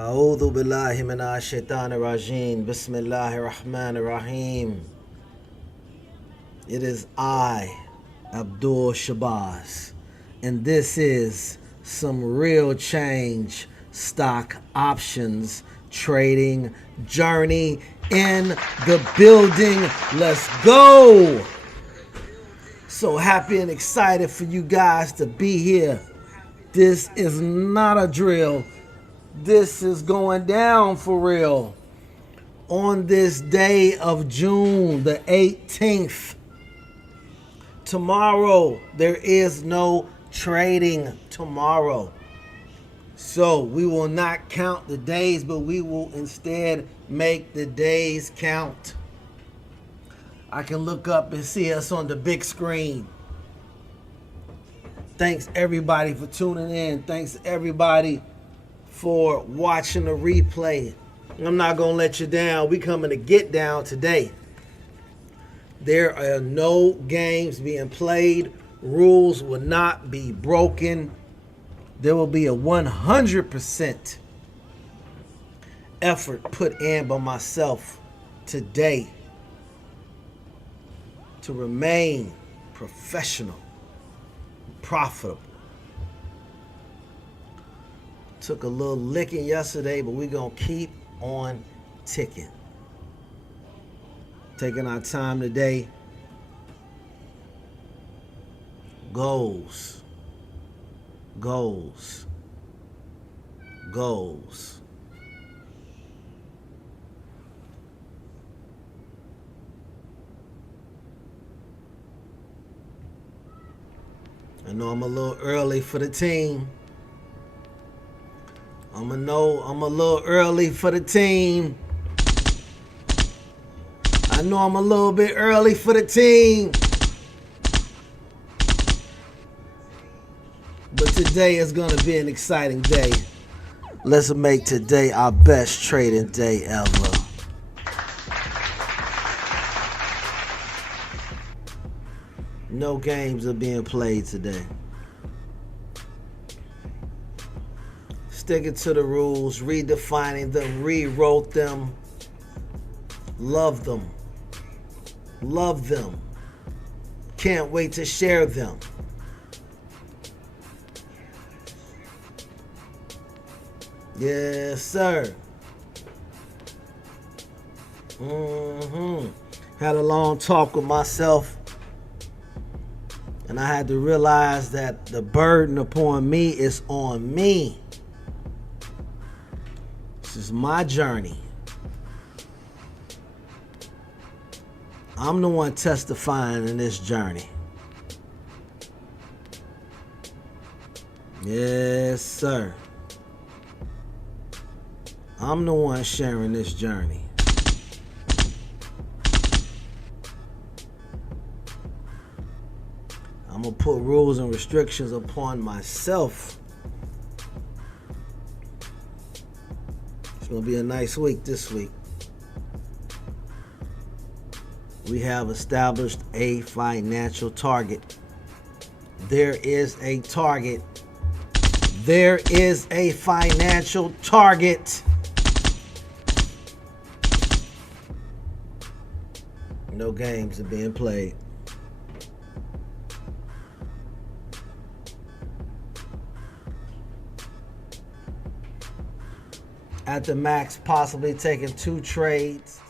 أعوذ بالله من الشيطان الرجيم. Bismillahir Rahmanir Rahim. It is I, Abdul Shabazz, and this is some real change stock options trading journey in the building. Let's go. So happy and excited for you guys to be here. This is not a drill. This is going down for real. On this day of June the 18th, tomorrow there is no trading tomorrow. So we will not count the days, but we will instead make the days count. I can look up and see us on the big screen. Thanks everybody for tuning in. Thanks everybody for watching the replay. I'm not gonna let you down. We coming to get down today. There are no games being played. Rules will not be broken. There will be a 100% effort put in by myself today to remain professional, profitable. Took a little licking yesterday, but we're going to keep on ticking. Taking our time today. Goals. Goals. Goals. I know I'm a little early for the team. I'm a little early for the team. I know I'm a little bit early for the team. But today is going to be an exciting day. Let's make today our best trading day ever. No games are being played today. Sticking to the rules, redefining them, rewrote them. Love them. Love them. Can't wait to share them. Yes, sir. Had a long talk with myself, and I had to realize that the burden upon me is on me. This is my journey. I'm the one testifying in this journey. Yes, sir. I'm the one sharing this journey. I'm going to put rules and restrictions upon myself. It's going to be a nice week this week. We have established a financial target. There is a target. There is a financial target. No games are being played. At the max, possibly taking 2 trades.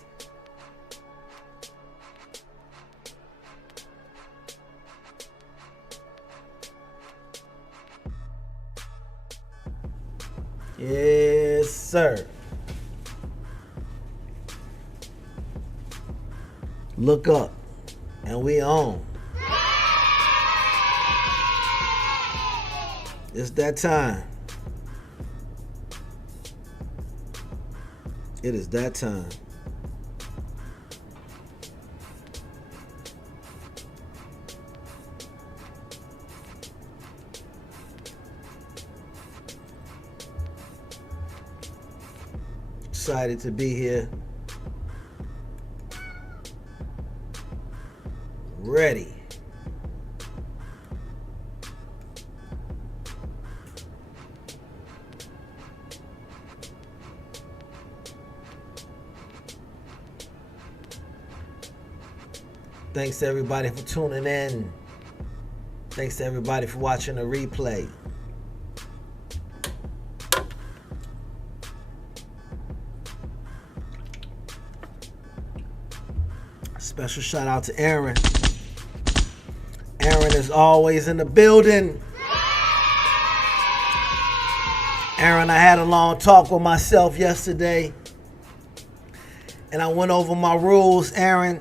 Yes, sir. Look up, and we on. It's that time. It is that time. Excited to be here. Ready. Thanks to everybody for tuning in. Thanks to everybody for watching the replay. Special shout out to Aaron. Aaron is always in the building. Aaron, I had a long talk with myself yesterday, and I went over my rules, Aaron.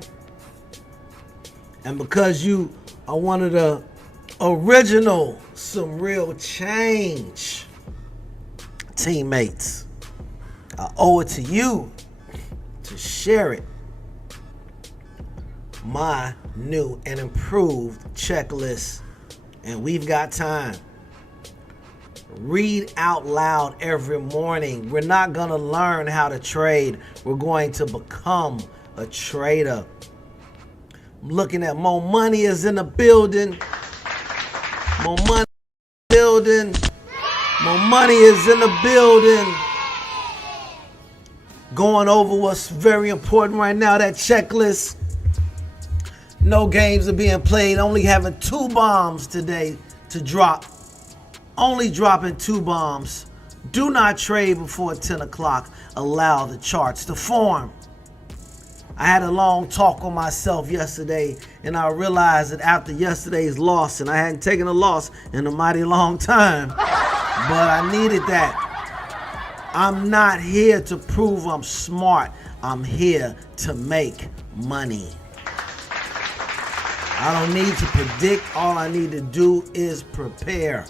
And because you are one of the original Some Real Change teammates, I owe it to you to share it. My new and improved checklist, and we've got time. Read out loud every morning. We're not going to learn how to trade. We're going to become a trader. I'm looking at Mo Money is in the building. Mo Money is in the building. Mo Money is in the building. Going over what's very important right now, that checklist. No games are being played. Only having 2 bombs today to drop. Only dropping 2 bombs. Do not trade before 10 o'clock. Allow the charts to form. I had a long talk with myself yesterday, and I realized that after yesterday's loss, and I hadn't taken a loss in a mighty long time, but I needed that. I'm not here to prove I'm smart. I'm here to make money. I don't need to predict. All I need to do is prepare.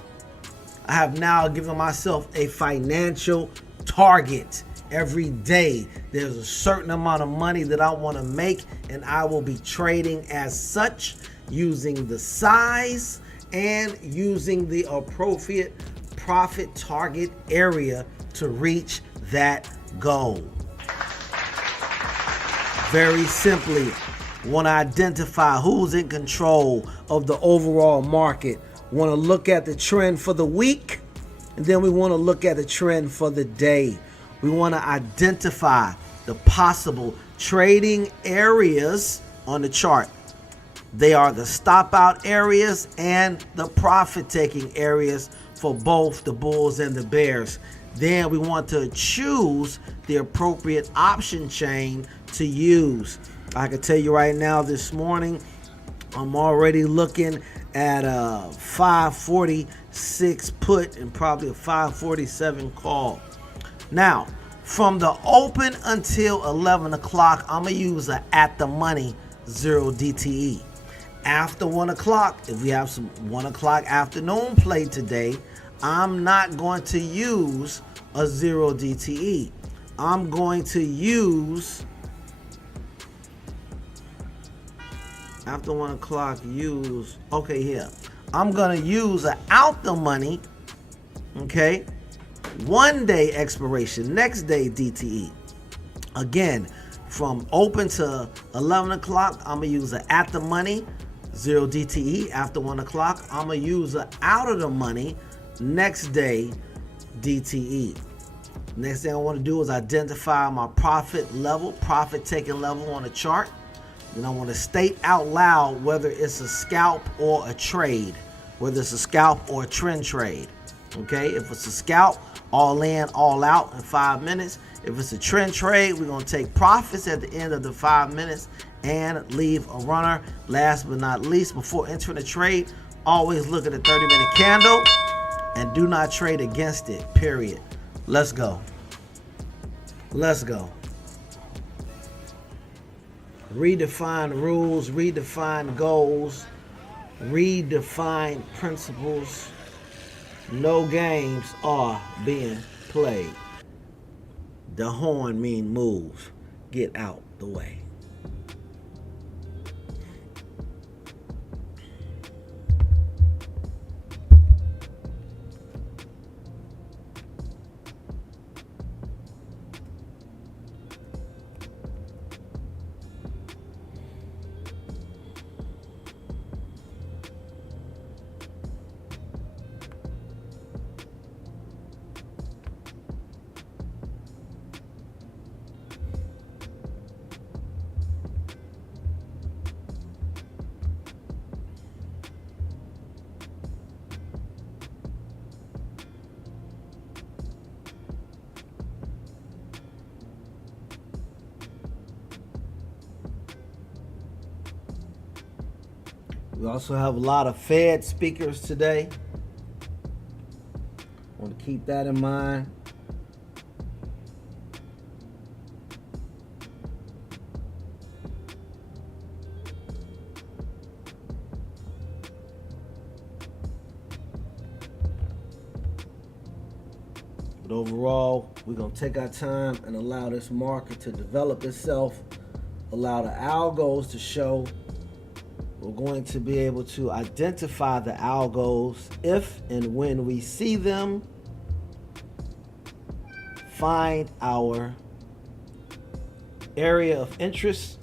I have now given myself a financial target. Every day there's a certain amount of money that I want to make, and I will be trading as such, using the size and using the appropriate profit target area to reach that goal. Very simply, want to identify who's in control of the overall market. Want to look at the trend for the week, and then we want to look at the trend for the day. We want to identify the possible trading areas on the chart. They are the stop out areas and the profit taking areas for both the bulls and the bears. Then we want to choose the appropriate option chain to use. I can tell you right now, this morning, I'm already looking at a 546 put and probably a 547 call. Now, from the open until 11 o'clock, I'm going to use a at the money 0 DTE. After 1 o'clock, if we have some 1 o'clock afternoon play today, I'm not going to use a 0 DTE. I'm going to use, after 1 o'clock, I'm going to use an out the money, okay, 1 day expiration, next day DTE. Again, from open to 11 o'clock, I'm going to use an at the money, 0 DTE. After 1 o'clock, I'm going to use an out of the money, next day DTE. Next thing I want to do is identify my profit level, profit taking level on the chart. Then I want to state out loud whether it's a scalp or a trade, whether it's a scalp or a trend trade. Okay, if it's a scalp, all in, all out in 5 minutes. If it's a trend trade, we're going to take profits at the end of the 5 minutes and leave a runner. Last but not least, before entering a trade, always look at the 30-minute candle and do not trade against it, period. Let's go. Let's go. Redefine rules, redefine goals, redefine principles. No games are being played. The horn mean move. Get out the way. We also have a lot of Fed speakers today. Want to keep that in mind. But overall, we're going to take our time and allow this market to develop itself, allow the algos to show. We're going to be able to identify the algos if and when we see them, find our area of interest,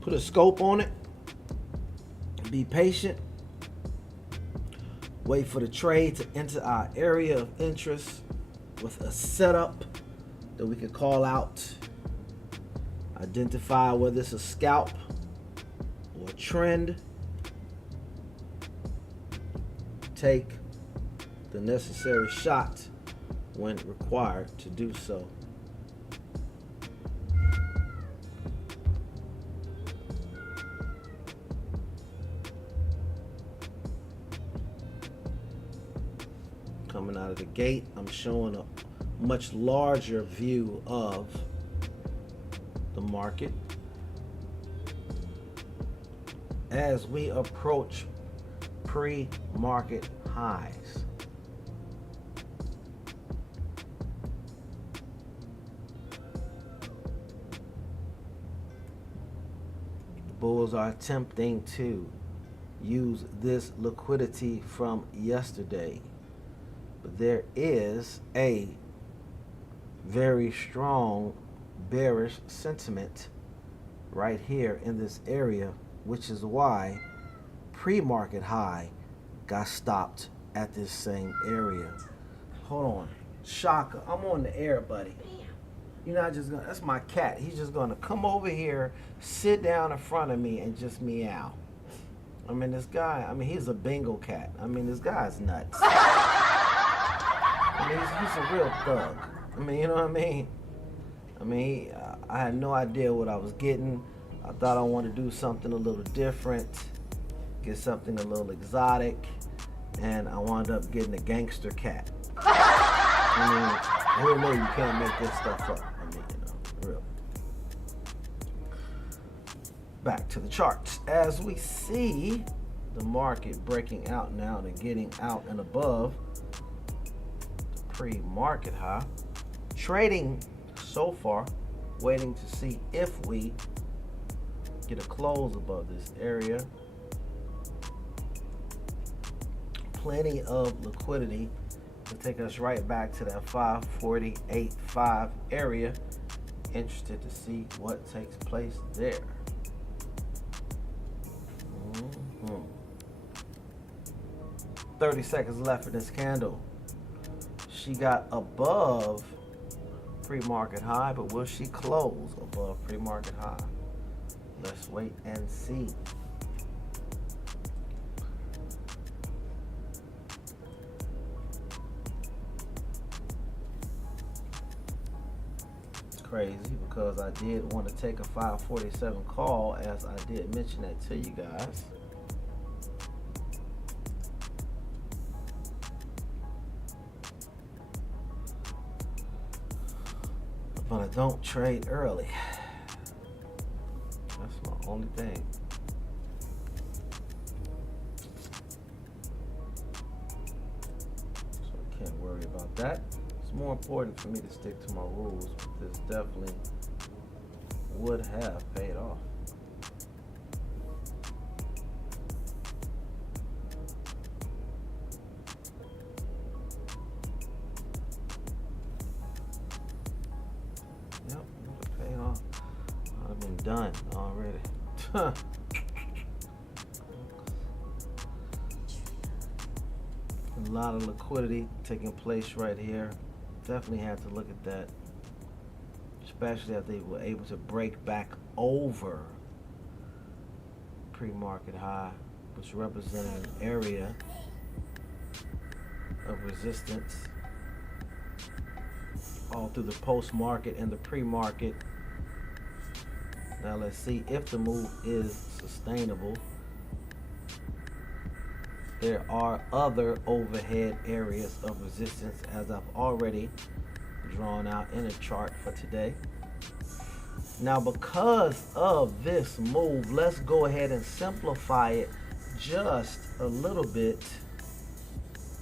put a scope on it, be patient, wait for the trade to enter our area of interest with a setup that we can call out, identify whether it's a scalp or a trend, take the necessary shot when required to do so. Coming out of the gate, I'm showing a much larger view of the market. As we approach pre-market highs, the bulls are attempting to use this liquidity from yesterday, but there is a very strong bearish sentiment right here in this area, which is why pre-market high got stopped at this same area. Hold on, Shaka, I'm on the air, buddy. You're not just gonna, that's my cat. He's just gonna come over here, sit down in front of me and just meow. I mean, this guy, I mean, he's a Bengal cat. I mean, this guy's nuts. I mean, he's a real thug. I mean, you know what I mean? I mean, I had no idea what I was getting. I thought I wanted to do something a little different, get something a little exotic, and I wound up getting a gangster cat. I mean, who knew you can't make this stuff up? I mean, you know, real. Back to the charts. As we see the market breaking out now and getting out and above the pre-market high, trading so far, waiting to see if we get a close above this area. Plenty of liquidity to take us right back to that 548.5 area. Interested to see what takes place there. 30 seconds left in this candle. She got above pre-market high, but will she close above pre-market high? Let's wait and see. It's crazy because I did want to take a 547 call, as I did mention that to you guys. But I don't trade early. That's my only thing. So I can't worry about that. It's more important for me to stick to my rules, but this definitely would have paid off. Yep, it would have paid off. I'd have been done already. A lot of liquidity taking place right here. Definitely had to look at that, especially if they were able to break back over pre-market high, which represented an area of resistance all through the post-market and the pre-market. Now let's see if the move is sustainable. there are other overhead areas of resistance, as I've already drawn out in a chart for today. Now, because of this move, let's go ahead and simplify it just a little bit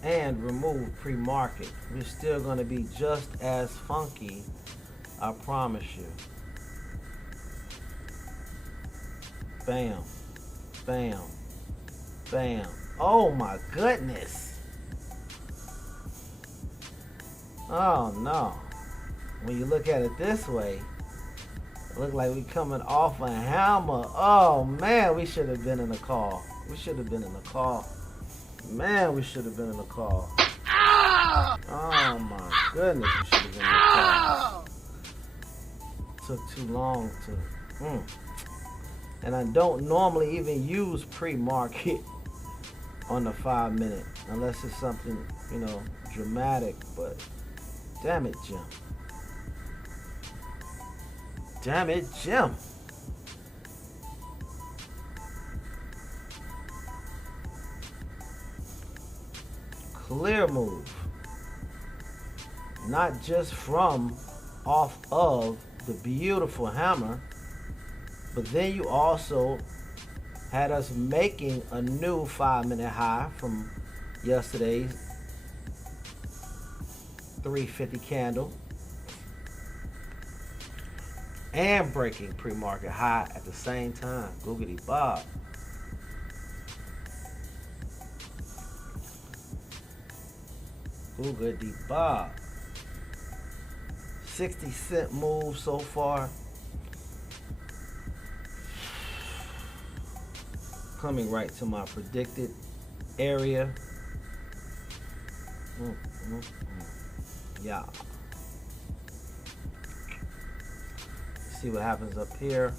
and remove pre-market. We're still going to be just as funky, I promise you. Bam, bam, bam. Oh my goodness. Oh no. When you look at it this way, it looks like we coming off a hammer. Oh man, we should have been in the call. We should have been in the call. Man, we should have been in the call. Oh my goodness, we should have been in the call. Took too long to. And I don't normally even use pre-market on the 5 minute unless it's something, dramatic. But damn it, Jim. Damn it, Jim. Clear move. Not just from off of the beautiful hammer, but then you also had us making a new 5 minute high from yesterday's 350 candle and breaking pre-market high at the same time. Googity Bob. Googity Bob. 60-cent move so far. Coming right to my predicted area. Yeah. See what happens up here.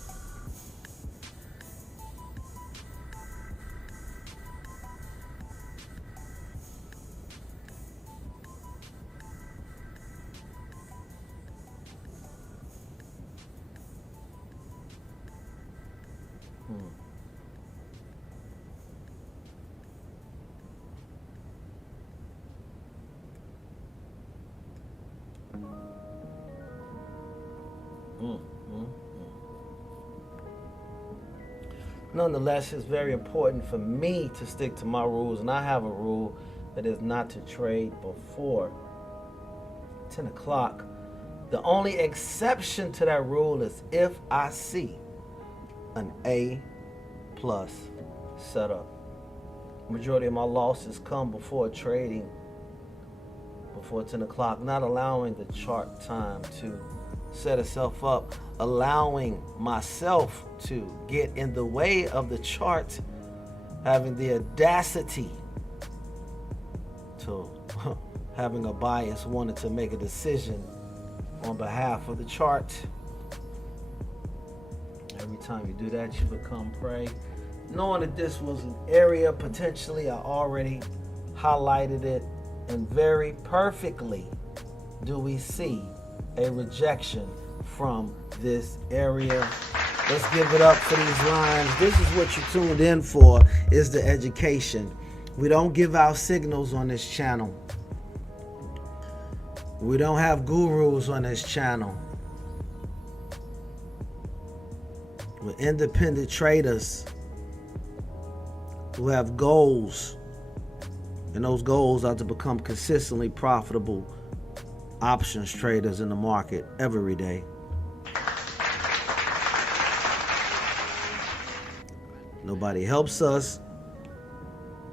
Nonetheless, it's very important for me to stick to my rules, and I have a rule that is not to trade before 10 o'clock. The only exception to that rule is if I see an A plus setup. Majority of my losses come before trading before 10 o'clock, not allowing the chart time to set itself up, allowing myself to get in the way of the chart, having the audacity to having a bias, wanting to make a decision on behalf of the chart. Every time you do that, you become prey. Knowing that this was an area potentially, I already highlighted it, and very perfectly do we see a rejection from this area. Let's give it up for these lines. This is what you tuned in for, is the education. We don't give out signals on this channel. We don't have gurus on this channel. We're independent traders who have goals, and those goals are to become consistently profitable options traders in the market every day. Nobody helps us.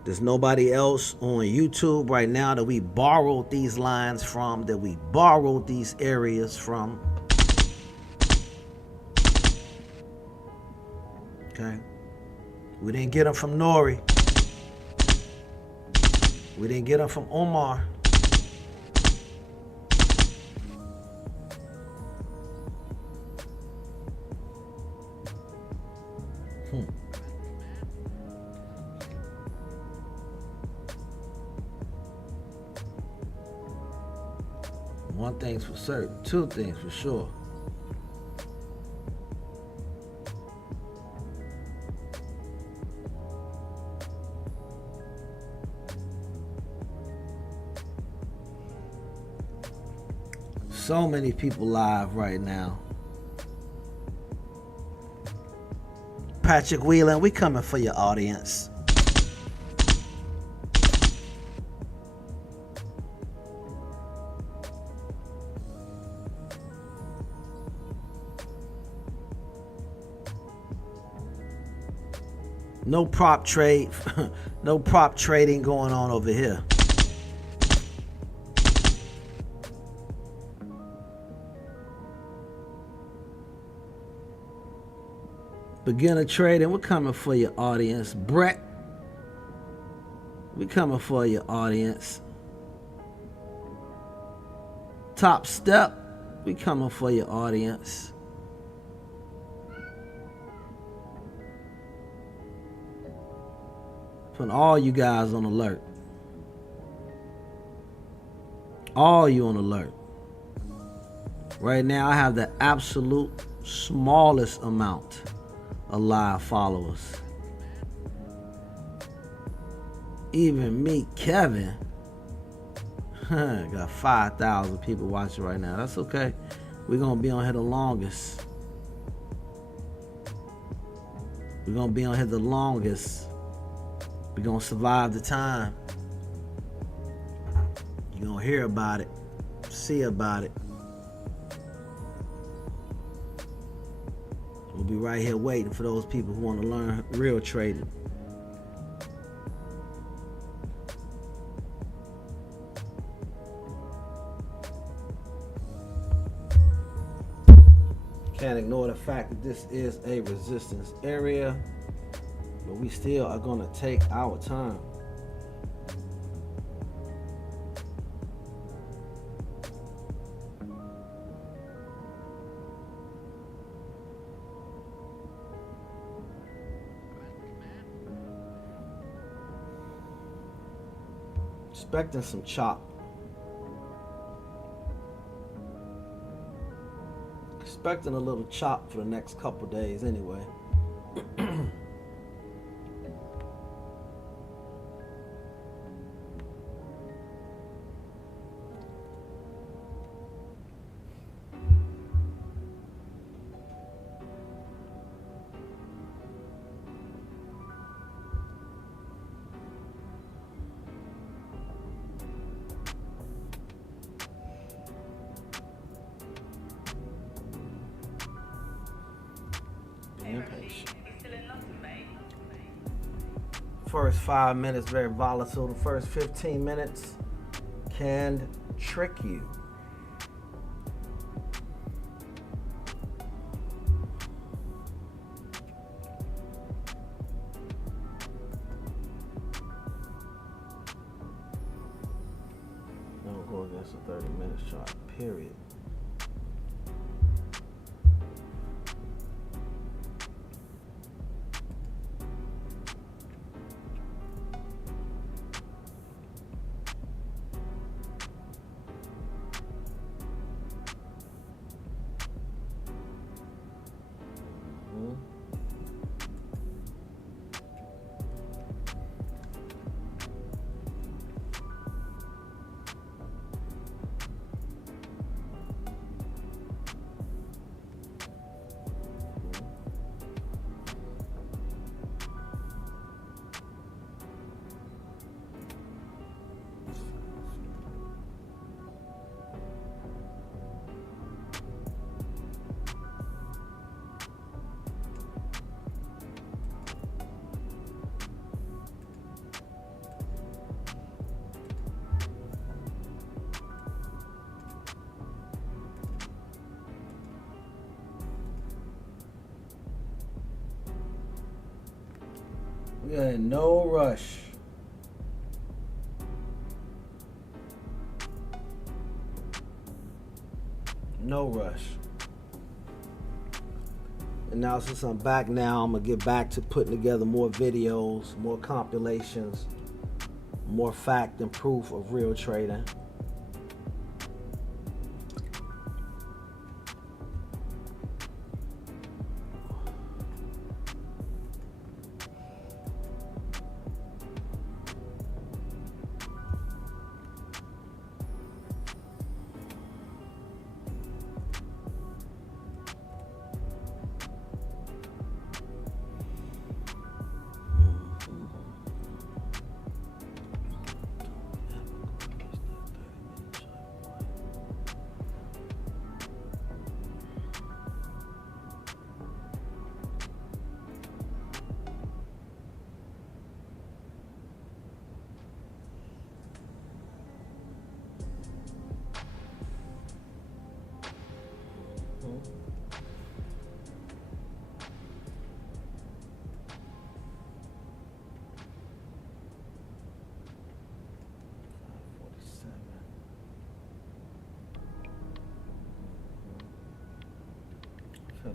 There's nobody else on YouTube right now that we borrowed these lines from, that we borrowed these areas from. Okay? We didn't get them from Nori. We didn't get them from Omar. One thing's for certain, two things for sure. So many people live right now. Patrick Whelan, we coming for your audience. No prop trade, no prop trading going on over here. Beginner trading, we're coming for your audience. Brett, we coming for your audience. Top Step, we coming for your audience. Putting all you guys on alert. All you on alert. Right now, I have the absolute smallest amount of live followers. Even me, Kevin, got 5,000 people watching right now. That's okay. We're going to be on here the longest. We're going to be on here the longest. We're going to survive the time. You're going to hear about it, see about it. We'll be right here waiting for those people who want to learn real trading. Can't ignore the fact that this is a resistance area, but we still are going to take our time. Expecting some chop. Expecting a little chop for the next couple days anyway. First 5 minutes very volatile. The first 15 minutes can trick you. Don't go against a 30-minute chart, period. We are in no rush. No rush. And now since I'm back now, I'm going to get back to putting together more videos, more compilations, more fact and proof of real trading.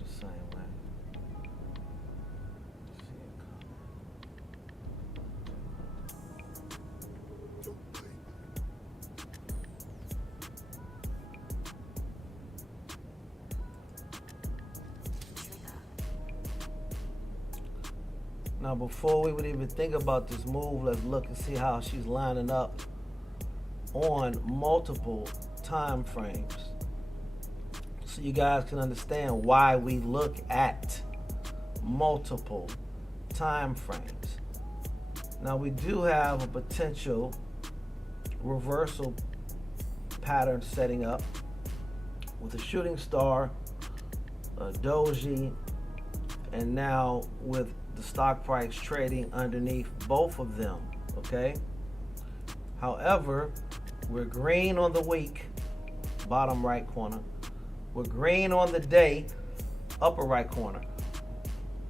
the same way. Now, before we would even think about this move, let's look and see how she's lining up on multiple time frames, so you guys can understand why we look at multiple time frames. Now, we do have a potential reversal pattern setting up with a shooting star, a doji, and now with the stock price trading underneath both of them, okay? However, we're green on the week, bottom right corner. We're green on the day, upper right corner.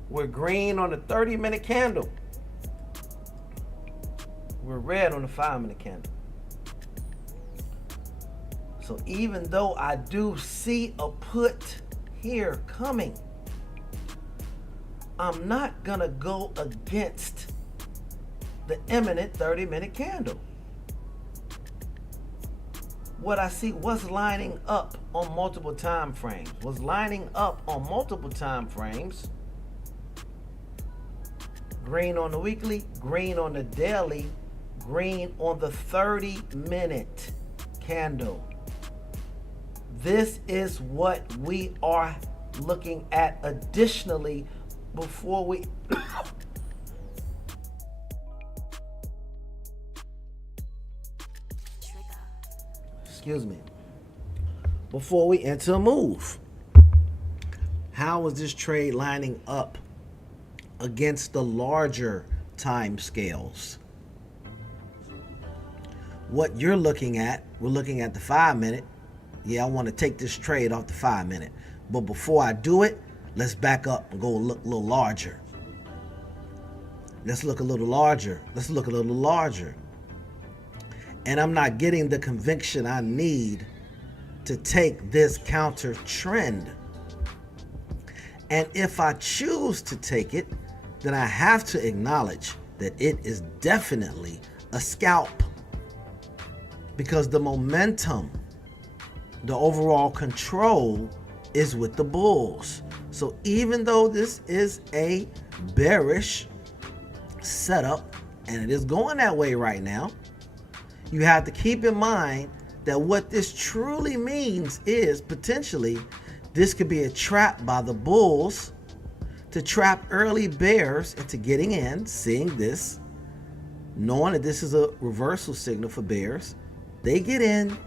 We're green on the 30-minute candle. We're red on the 5-minute candle. So even though I do see a put here coming, I'm not gonna go against the imminent 30-minute candle. What I see was lining up on multiple time frames. Green on the weekly, green on the daily, green on the 30-minute candle. This is what we are looking at additionally before we before we enter a move. How is this trade lining up against the larger time scales? What you're looking at, we're looking at the 5-minute. Yeah, I want to take this trade off the 5-minute. But before I do it, let's back up and go look a little larger. Let's look a little larger. And I'm not getting the conviction I need to take this counter trend. And if I choose to take it, then I have to acknowledge that it is definitely a scalp, because the momentum, the overall control is with the bulls. So even though this is a bearish setup, and it is going that way right now, you have to keep in mind that what this truly means is potentially this could be a trap by the bulls to trap early bears into getting in, seeing this, knowing that this is a reversal signal for bears. They get in,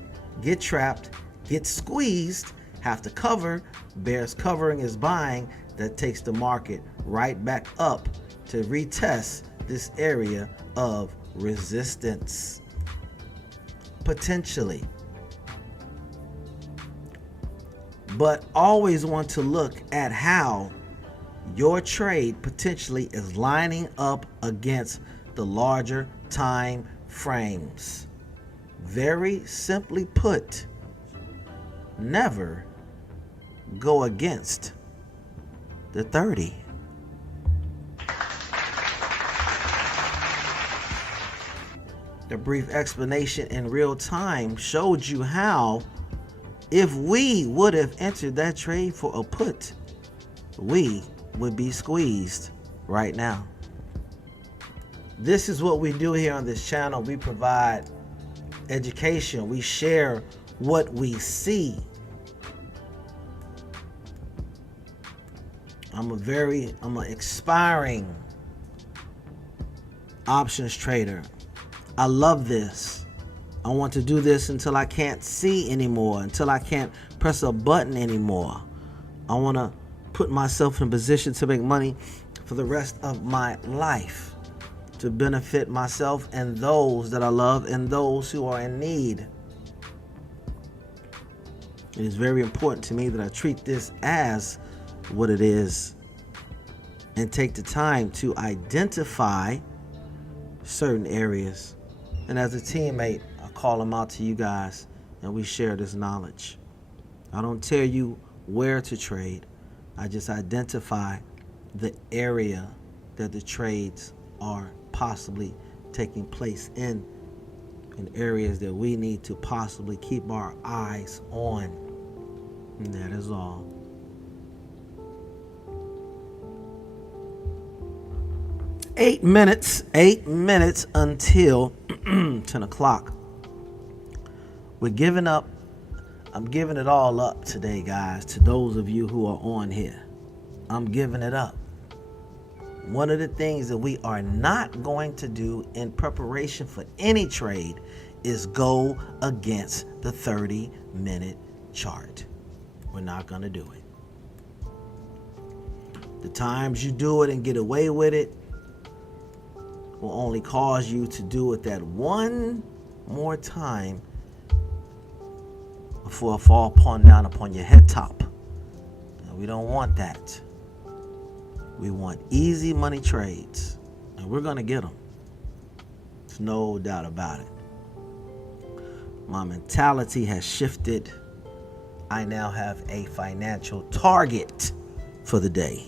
get trapped, get squeezed, have to cover. Bears covering is buying. That takes the market right back up to retest this area of resistance. Potentially. But always want to look at how your trade potentially is lining up against the larger time frames. Very simply put, never go against the 30. The brief explanation in real time showed you how, if we would have entered that trade for a put, we would be squeezed right now. This is what we do here on this channel. We provide education. We share what we see. I'm an expiring options trader. I love this. I want to do this until I can't see anymore, until I can't press a button anymore. I want to put myself in a position to make money for the rest of my life, to benefit myself and those that I love and those who are in need. It is very important to me that I treat this as what it is and take the time to identify certain areas. And as a teammate, I call them out to you guys and we share this knowledge. I don't tell you where to trade. I just identify the area that the trades are possibly taking place in areas that we need to possibly keep our eyes on. And that is all. Eight minutes until 10 o'clock. We're giving up. I'm giving it all up today, guys, to those of you who are on here. I'm giving it up. One of the things that we are not going to do in preparation for any trade is go against the 30-minute chart. We're not going to do it. The times you do it and get away with it will only cause you to do it that one more time before it fall down upon your head top. And we don't want that. We want easy money trades, and we're going to get them. There's no doubt about it. My mentality has shifted. I now have a financial target for the day.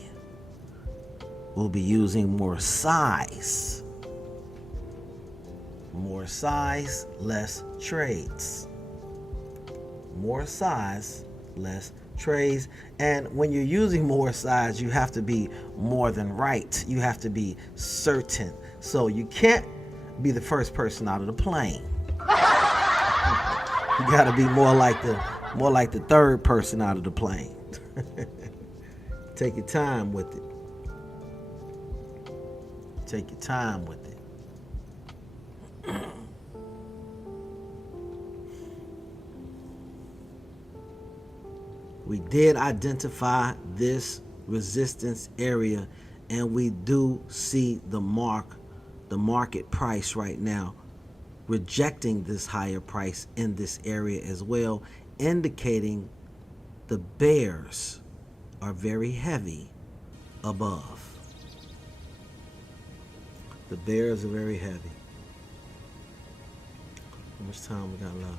We'll be using more size. More size, less trades. More size, less trades. And when you're using more size, you have to be more than right. You have to be certain. So you can't be the first person out of the plane. You got to be more like the third person out of the plane. Take your time with it. Take your time with it. We did identify this resistance area, and we do see the market price right now rejecting this higher price in this area as well, indicating the bears are very heavy above. The bears are very heavy. How much time we got left?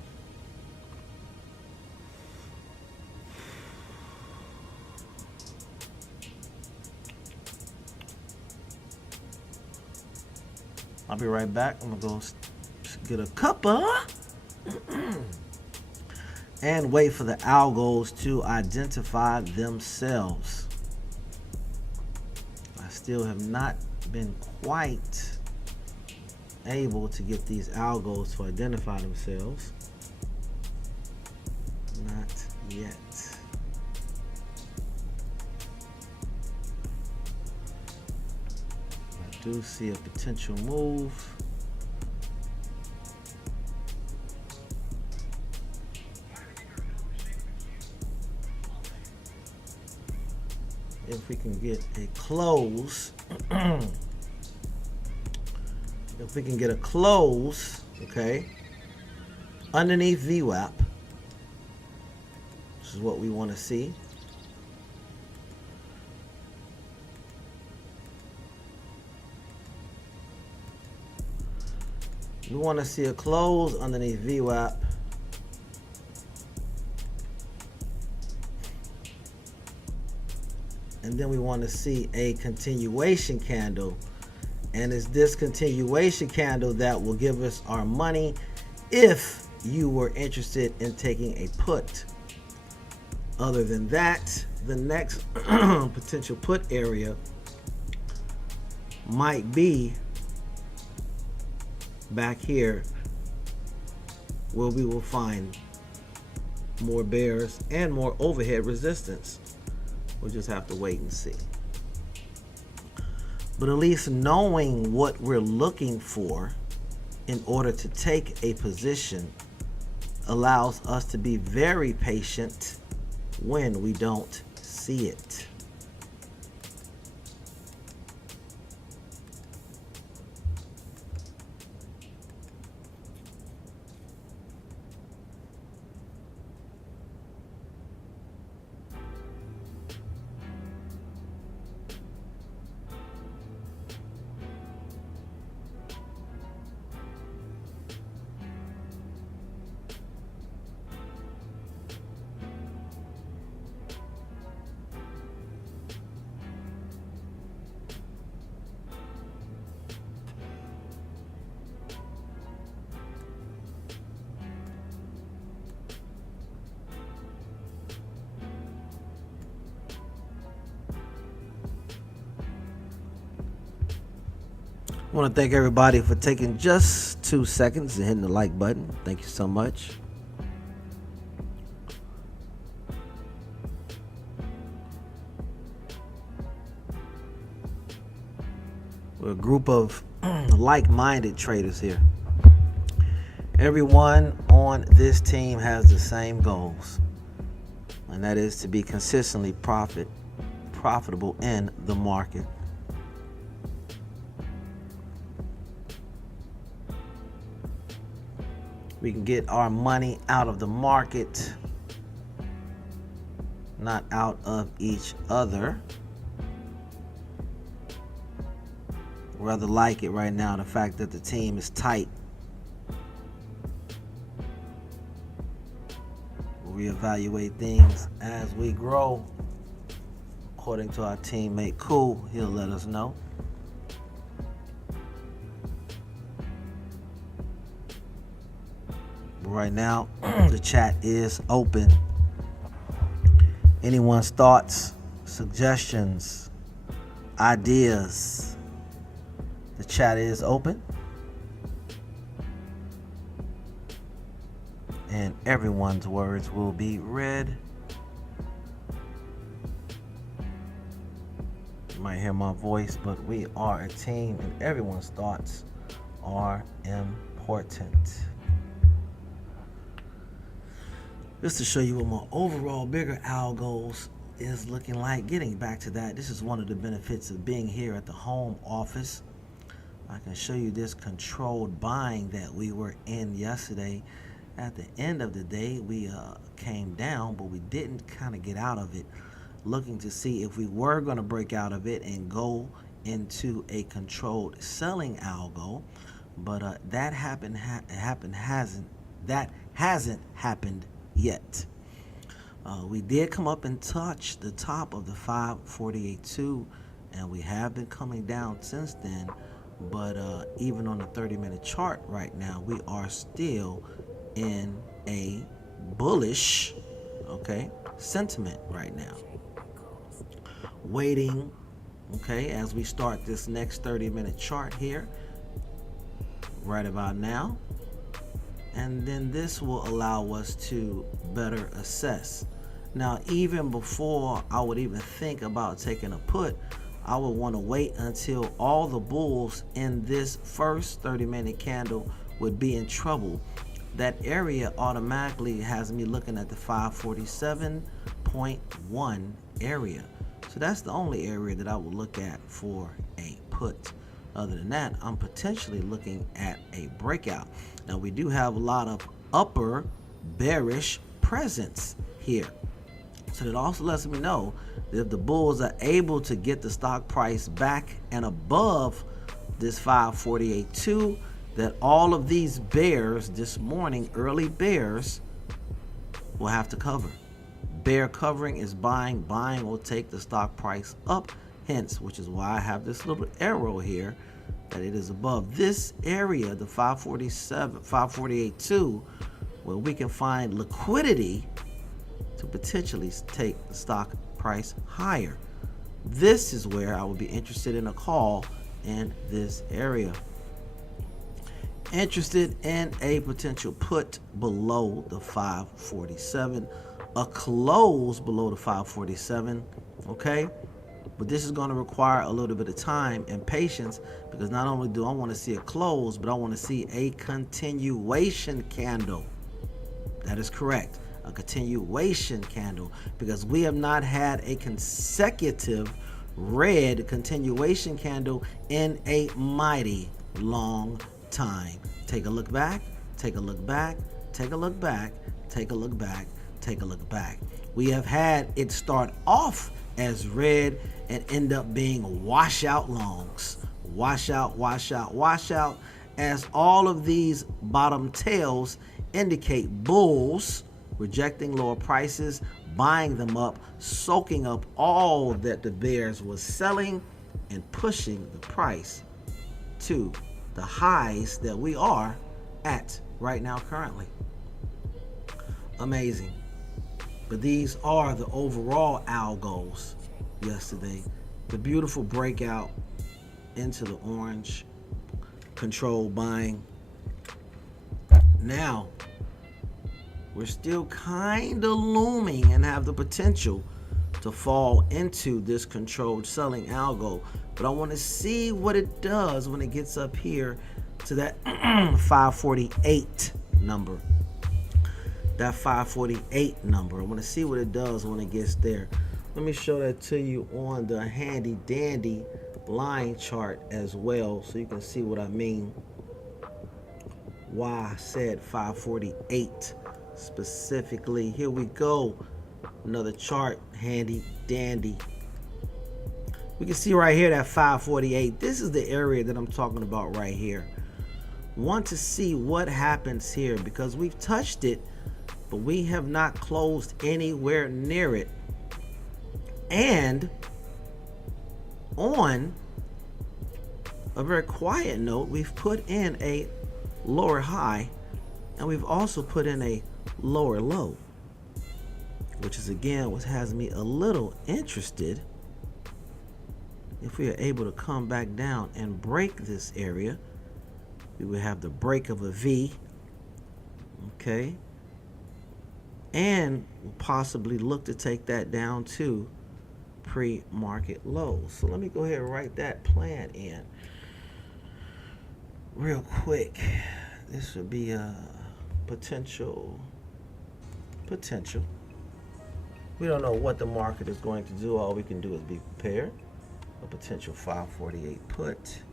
I'll be right back. I'm gonna go get a cuppa and wait for the algos to identify themselves. I still have not been quite able to get these algos to identify themselves. Not yet. I do see a potential move. If we can get a close, if we can get a close, okay, underneath VWAP, this is what we want to see. We want to see a close underneath VWAP. And then we want to see a continuation candle. And it's this continuation candle that will give us our money if you were interested in taking a put. Other than that, the next potential put area might be back here, where we will find more bears and more overhead resistance. We'll just have to wait and see. But at least knowing what we're looking for in order to take a position allows us to be very patient when we don't see it. I want to thank everybody for taking just 2 seconds and hitting the like button. Thank you so much. We're a group of like-minded traders here. Everyone on this team has the same goals, and that is to be consistently profitable in the market. We can get our money out of the market, not out of each other. Rather like it right now, the fact that the team is tight. We'll reevaluate things as we grow. According to our teammate Cool, he'll let us know. But right now, the chat is open. Anyone's thoughts, suggestions, ideas, the chat is open. And everyone's words will be read. You might hear my voice, but we are a team and everyone's thoughts are important. Just to show you what my overall bigger algos is looking like. Getting back to that, this is one of the benefits of being here at the home office. I can show you this controlled buying that we were in yesterday. At the end of the day, we came down, but we didn't kind of get out of it. Looking to see if we were going to break out of it and go into a controlled selling algo, but that hasn't happened yet. We did come up and touch the top of the 548.2, and we have been coming down since then. But even on the 30-minute chart right now, we are still in a bullish, sentiment right now. Waiting, as we start this next 30-minute chart here, right about now. And then this will allow us to better assess. Now, even before I would even think about taking a put, I would want to wait until all the bulls in this first 30-minute candle would be in trouble. That area automatically has me looking at the 547.1 area. So that's the only area that I would look at for a put. Other than that, I'm potentially looking at a breakout. Now, we do have a lot of upper bearish presence here. So that also lets me know that if the bulls are able to get the stock price back and above this 548.2, that all of these bears this morning, early bears, will have to cover. Bear covering is buying. Buying will take the stock price up, hence, which is why I have this little arrow here, that it is above this area, the 548.2, where we can find liquidity to potentially take the stock price higher. This is where I would be interested in a call in this area. Interested in a potential put below the 547, a close below the 547, But this is going to require a little bit of time and patience, because not only do I want to see a close, but I want to see a continuation candle. That is correct. A continuation candle, because we have not had a consecutive red continuation candle in a mighty long time. Take a look back, take a look back, take a look back, take a look back, take a look back. We have had it start off as red and end up being washout longs. Wash out, wash out, wash out, as all of these bottom tails indicate bulls rejecting lower prices, buying them up, soaking up all that the bears was selling, and pushing the price to the highs that we are at right now currently. Amazing. But these are the overall algos yesterday. The beautiful breakout into the orange control buying. Now, we're still kind of looming and have the potential to fall into this controlled selling algo. But I want to see what it does when it gets up here to that 548 number. That 548 number. I want to see what it does when it gets there. Let me show that to you on the handy dandy line chart as well, so you can see what I mean. Why I said 548 specifically. Here we go. Another chart, handy dandy. We can see right here that 548. This is the area that I'm talking about right here. Want to see what happens here because we've touched it, but we have not closed anywhere near it. And on a very quiet note, we've put in a lower high and we've also put in a lower low, which is again what has me a little interested. If we are able to come back down and break this area, we would have the break of a V, okay, and we'll possibly look to take that down to pre-market lows. So let me go ahead and write that plan in real quick. This would be a potential. We don't know what the market is going to do. All we can do is be prepared. A potential 548 put.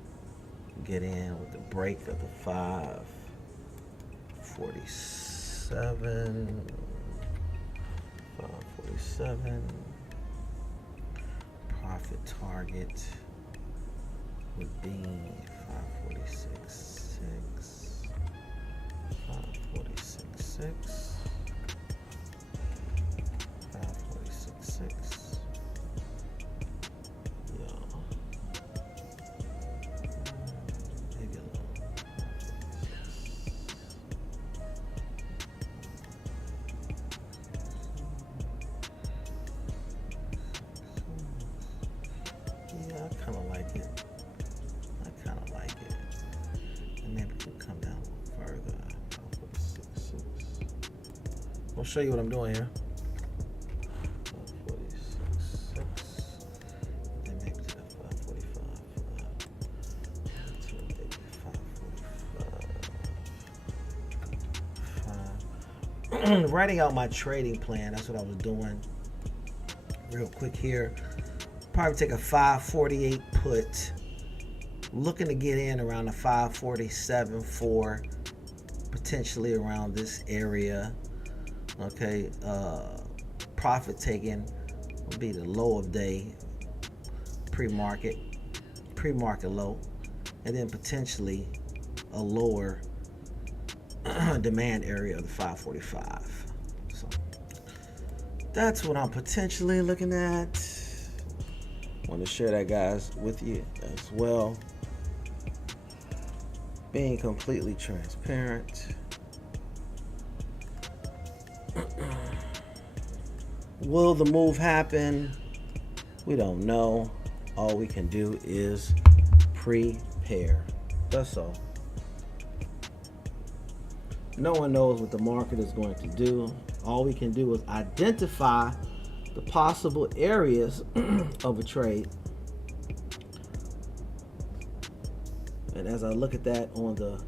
Get in with the break of the 547. 547. Profit target would be 546.6. 546.6. 546.6. I'll show you what I'm doing here. 546.6. Then maybe to that 545. Writing out my trading plan. That's what I was doing. Real quick here. Probably take a 548 put. Looking to get in around the 547.4. Potentially around this area. Okay, profit taken will be the low of day, pre-market low, and then potentially a lower demand area of the 545. So that's what I'm potentially looking at. Want to share that, guys, with you as well. Being completely transparent. Will the move happen? We don't know. All we can do is prepare. That's all. No one knows what the market is going to do. All we can do is identify the possible areas of a trade. And as I look at that on the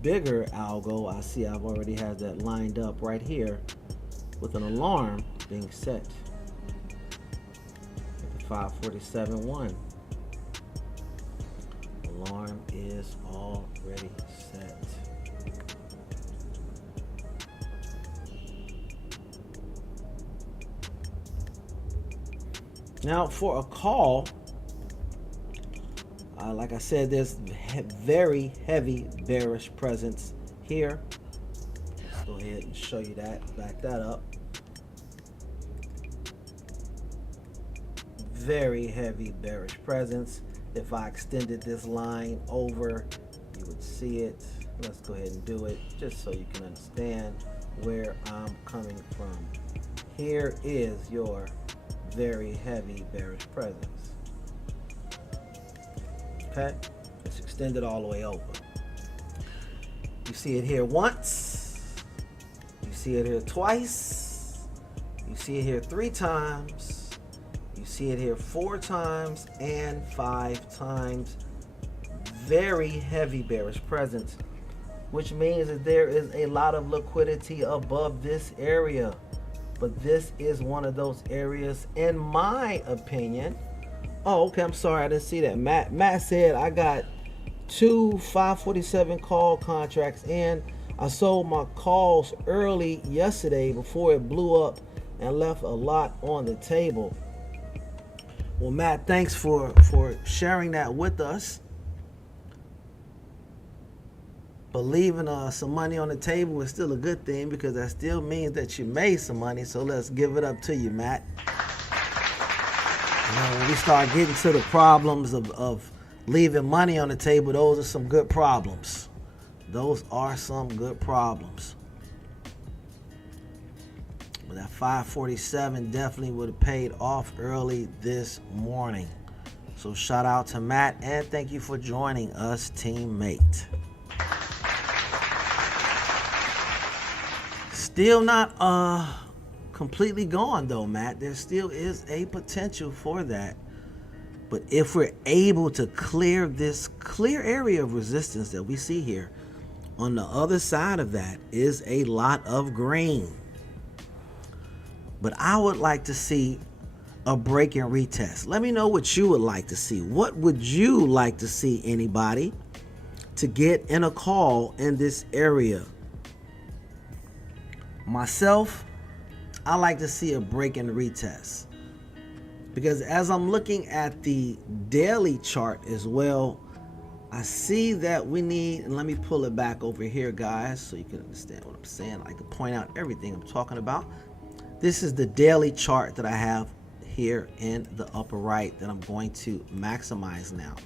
bigger algo, I see I've already had that lined up right here with an alarm being set at the 547.1. Alarm is already set. Now for a call, like I said, there's very heavy bearish presence here. Let's go ahead and show you that, back that up. Very heavy bearish presence. If I extended this line over, you would see it. Let's go ahead and do it just so you can understand where I'm coming from. Here is your very heavy bearish presence. Okay, let's extend it all the way over. You see it here once. You see it here twice. You see it here 3 times. You see it here 4 times and 5 times. Very heavy bearish presence, which means that there is a lot of liquidity above this area. But this is one of those areas, in my opinion. Oh, okay, I'm sorry, I didn't see that. Matt said I got 2 547 call contracts in. I sold my calls early yesterday before it blew up and left a lot on the table. Well, Matt, thanks for sharing that with us. But leaving some money on the table is still a good thing, because that still means that you made some money. So let's give it up to you, Matt. You know, when we start getting to the problems of leaving money on the table, those are some good problems. Those are some good problems. But that 547 definitely would have paid off early this morning. So shout out to Matt, and thank you for joining us, teammate. Still not completely gone though, Matt. There still is a potential for that. But if we're able to clear this clear area of resistance that we see here, on the other side of that is a lot of green. But I would like to see a break and retest. Let me know what you would like to see. What would you like to see, anybody, to get in a call in this area? Myself, I like to see a break and retest, because as I'm looking at the daily chart as well, I see that we need, and let me pull it back over here, guys, so you can understand what I'm saying. I like to point out everything I'm talking about. This is the daily chart that I have here in the upper right that I'm going to maximize now,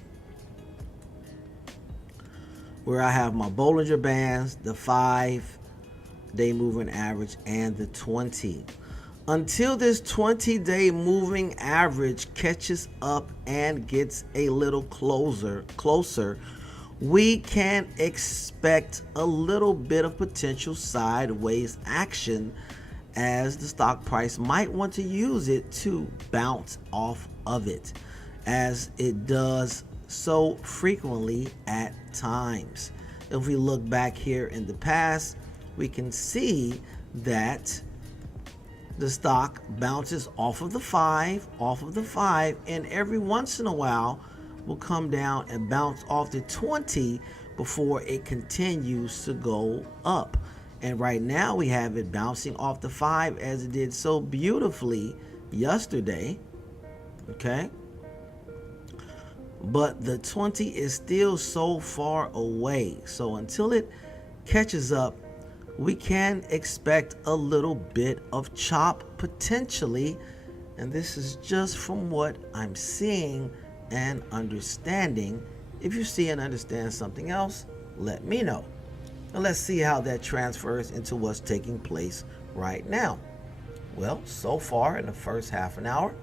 where I have my Bollinger Bands, the 5-day moving average, and the 20. Until this 20-day moving average catches up and gets a little closer, we can expect a little bit of potential sideways action, as the stock price might want to use it to bounce off of it, as it does so frequently at times. If we look back here in the past, we can see that the stock bounces off of the 5, and every once in a while will come down and bounce off the 20 before it continues to go up. And right now we have it bouncing off the 5, as it did so beautifully yesterday. Okay, but the 20 is still so far away. So until it catches up, we can expect a little bit of chop potentially. And this is just from what I'm seeing and understanding. If you see and understand something else, let me know. And let's see how that transfers into what's taking place right now. Well, so far in the first half an hour,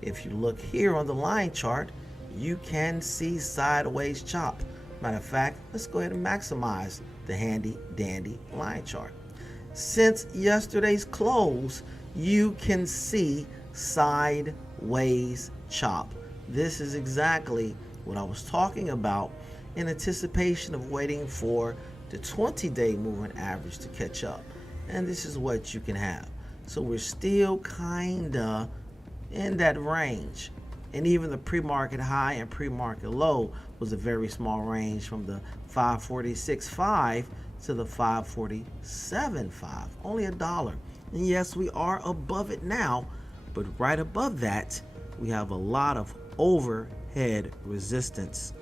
if you look here on the line chart, you can see sideways chop. Matter of fact, let's go ahead and maximize the handy dandy line chart. Since yesterday's close, you can see sideways chop. This is exactly what I was talking about, in anticipation of waiting for the 20-day moving average to catch up. And this is what you can have. So we're still kinda in that range. And even the pre-market high and pre-market low was a very small range, from the 546.5 to the 547.5, only $1. And yes, we are above it now, but right above that, we have a lot of overhead resistance.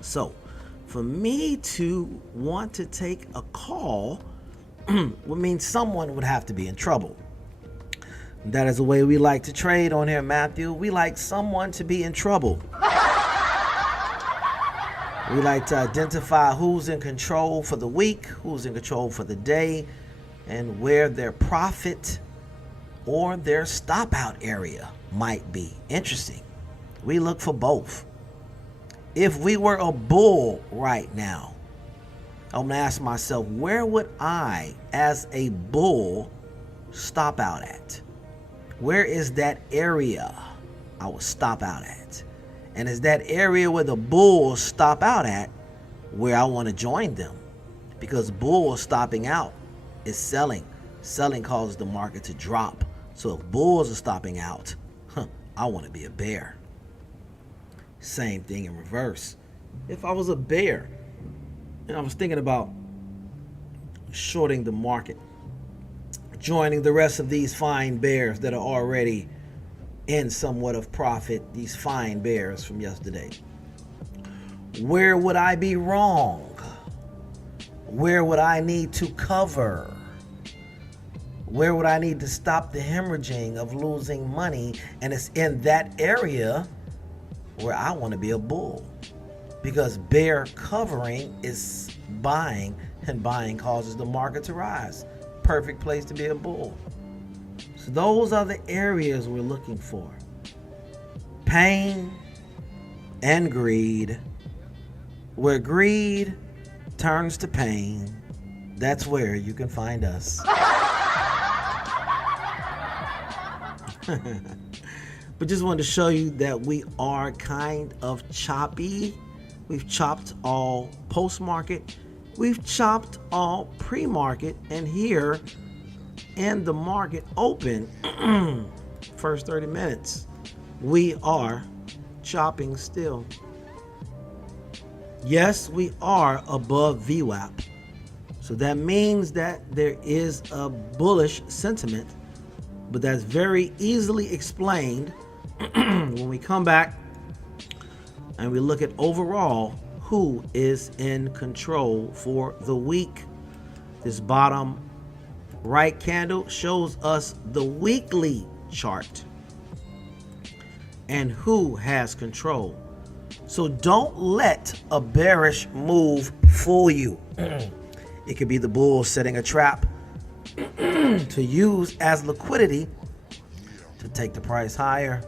So for me to want to take a call would mean someone would have to be in trouble. That is the way we like to trade on here, Matthew. We like someone to be in trouble. We like to identify who's in control for the week, who's in control for the day, and where their profit or their stop out area might be. Interesting. We look for both. If we were a bull right now, I'm going to ask myself, where would I, as a bull, stop out at? Where is that area I would stop out at? And is that area where the bulls stop out at where I want to join them? Because bulls stopping out is selling. Selling causes the market to drop. So if bulls are stopping out, I want to be a bear. Same thing in reverse. If I was a bear and I was thinking about shorting the market, joining the rest of these fine bears that are already in somewhat of profit, these fine bears from yesterday, where would I be wrong? Where would I need to cover? Where would I need to stop the hemorrhaging of losing money? And it's in that area where I want to be a bull, because bear covering is buying, and buying causes the market to rise. Perfect place to be a bull. So those are the areas we're looking for. Pain and greed. Where greed turns to pain, that's where you can find us. But just wanted to show you that we are kind of choppy. We've chopped all post-market. We've chopped all pre-market. And here in the market open, first 30 minutes, we are chopping still. Yes, we are above VWAP. So that means that there is a bullish sentiment, but that's very easily explained when we come back and we look at overall who is in control for the week. This bottom right candle shows us the weekly chart and who has control. So don't let a bearish move fool you. It could be the bull setting a trap to use as liquidity to take the price higher.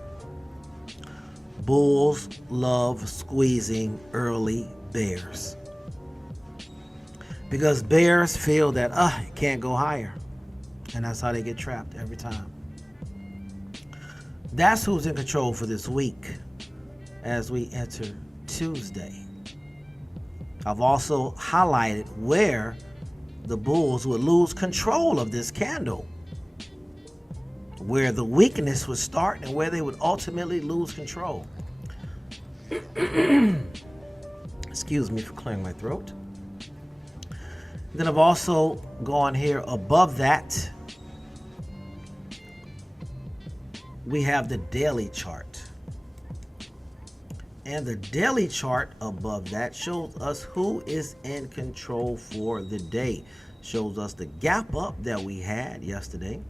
Bulls love squeezing early bears because bears feel that it can't go higher, and that's how they get trapped every time. That's who's in control for this week as we enter Tuesday. I've also highlighted where the bulls would lose control of this candle, where the weakness would start and where they would ultimately lose control. Excuse me for clearing my throat. Then I've also gone here above that. We have the daily chart. And the daily chart above that shows us who is in control for the day. Shows us the gap up that we had yesterday.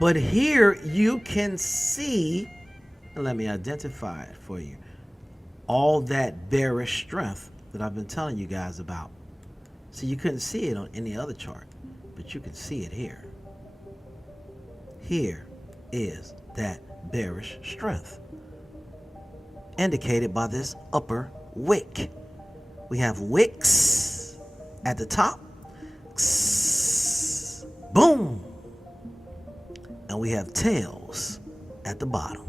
But here you can see, and let me identify it for you, all that bearish strength that I've been telling you guys about. So you couldn't see it on any other chart, but you can see it here. Here is that bearish strength, indicated by this upper wick. We have wicks at the top, boom, and we have tails at the bottom.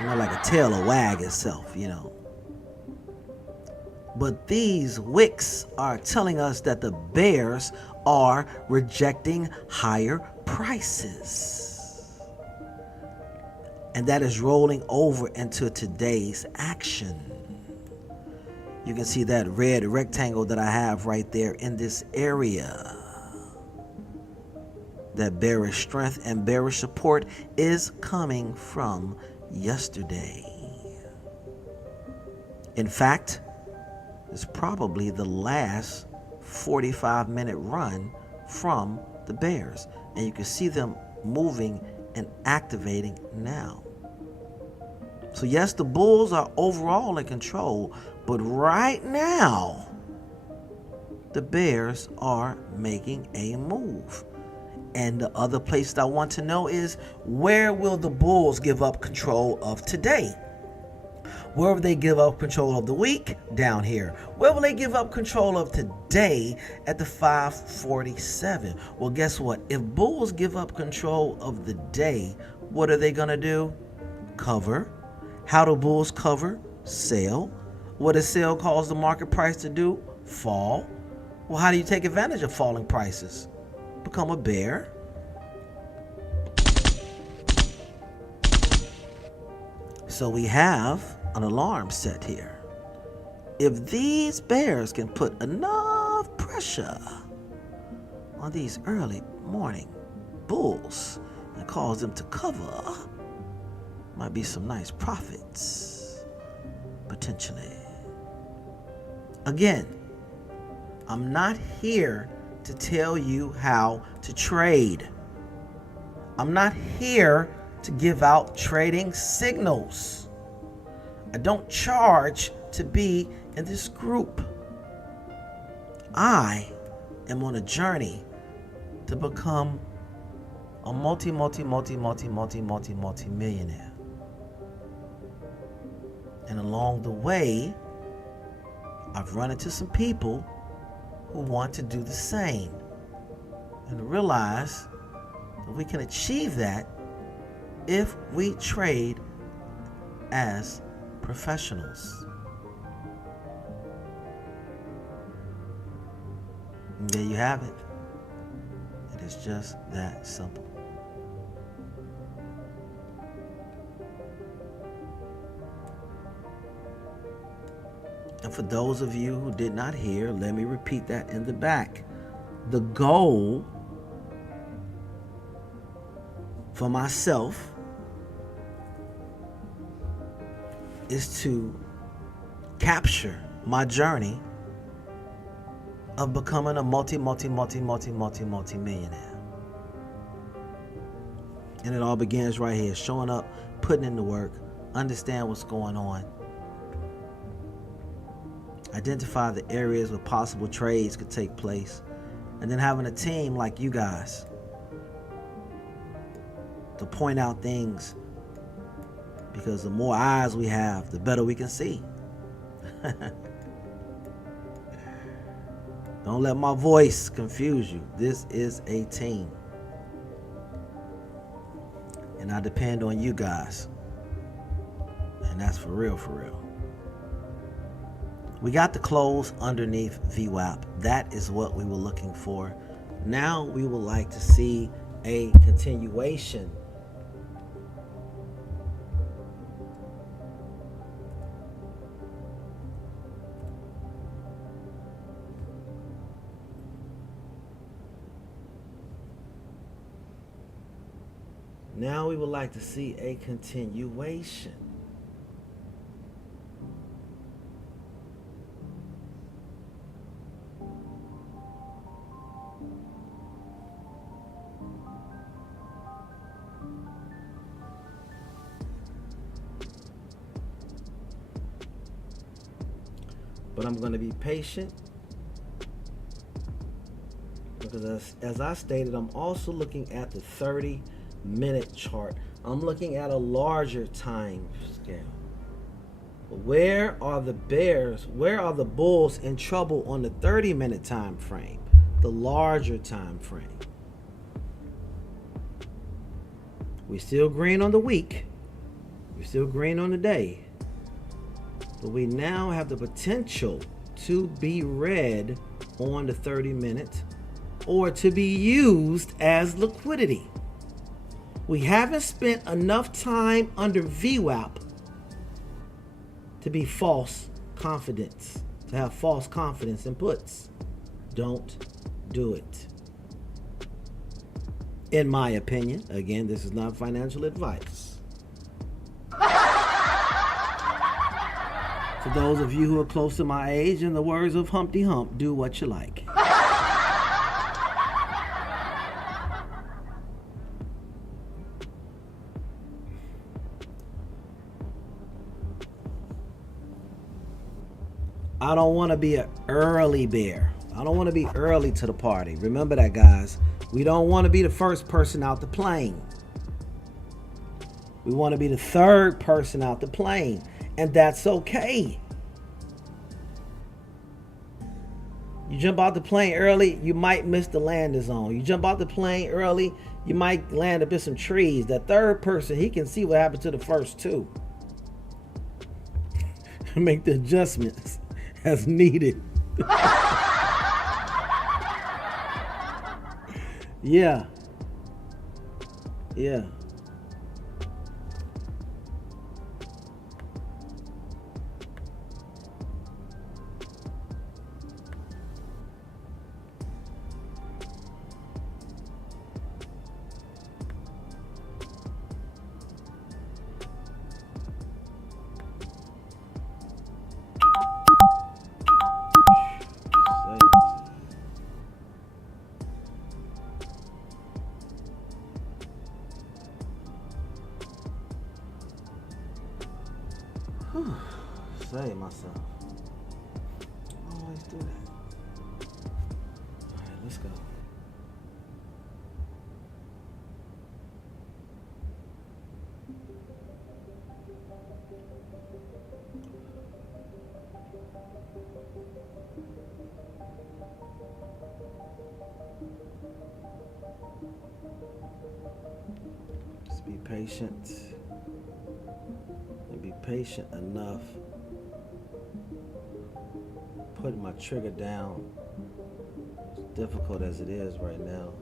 Like a tail will wag itself, But these wicks are telling us that the bears are rejecting higher prices. And that is rolling over into today's action. You can see that red rectangle that I have right there in this area. That bearish strength and bearish support is coming from yesterday. In fact, it's probably the last 45-minute run from the bears. And you can see them moving and activating now. So yes, the bulls are overall in control, but right now, the bears are making a move. And the other place that I want to know is, where will the bulls give up control of today? Where will they give up control of the week? Down here. Where will they give up control of today at the 547? Well, guess what? If bulls give up control of the day, what are they going to do? Cover. How do bulls cover? Sell. What does sell cause the market price to do? Fall. Well, how do you take advantage of falling prices? Become a bear. So we have an alarm set here. If these bears can put enough pressure on these early morning bulls and cause them to cover, might be some nice profits, potentially. Again, I'm not here to tell you how to trade. I'm not here to give out trading signals. I don't charge to be in this group. I am on a journey to become a multi-millionaire. And along the way, I've run into some people who want to do the same and realize that we can achieve that if we trade as professionals. And there you have it. It is just that simple. And for those of you who did not hear, let me repeat that in the back. The goal for myself is to capture my journey of becoming a multi-millionaire. And it all begins right here, showing up, putting in the work, understand what's going on, identify the areas where possible trades could take place, and then having a team like you guys to point out things, because the more eyes we have, the better we can see. Don't let my voice confuse you. This is a team. And I depend on you guys. And that's for real, for real. We got the close underneath VWAP. That is what we were looking for. Now we would like to see a continuation. Now we would like to see a continuation. But I'm going to be patient because as I stated, I'm also looking at the 30-minute chart. I'm looking at a larger time scale. Where are the bears? Where are the bulls in trouble on the 30-minute time frame? The larger time frame. We still green on the week. We're still green on the day. But we now have the potential to be red on the 30-minute or to be used as liquidity. We haven't spent enough time under VWAP to be false confidence, to have false confidence in puts. Don't do it. In my opinion, again, this is not financial advice. For those of you who are close to my age, in the words of Humpty Hump, do what you like. I don't want to be an early bear. I don't want to be early to the party. Remember that, guys. We don't want to be the first person out the plane. We want to be the third person out the plane. And that's okay. You jump out the plane early, you might miss the landing zone. You jump out the plane early, you might land up in some trees. That third person, he can see what happened to the first two. Make the adjustments as needed. Yeah. Yeah. Save myself. I always do that. Alright, let's go. Just be patient. And be patient enough. Putting my trigger down, as difficult as it is right now,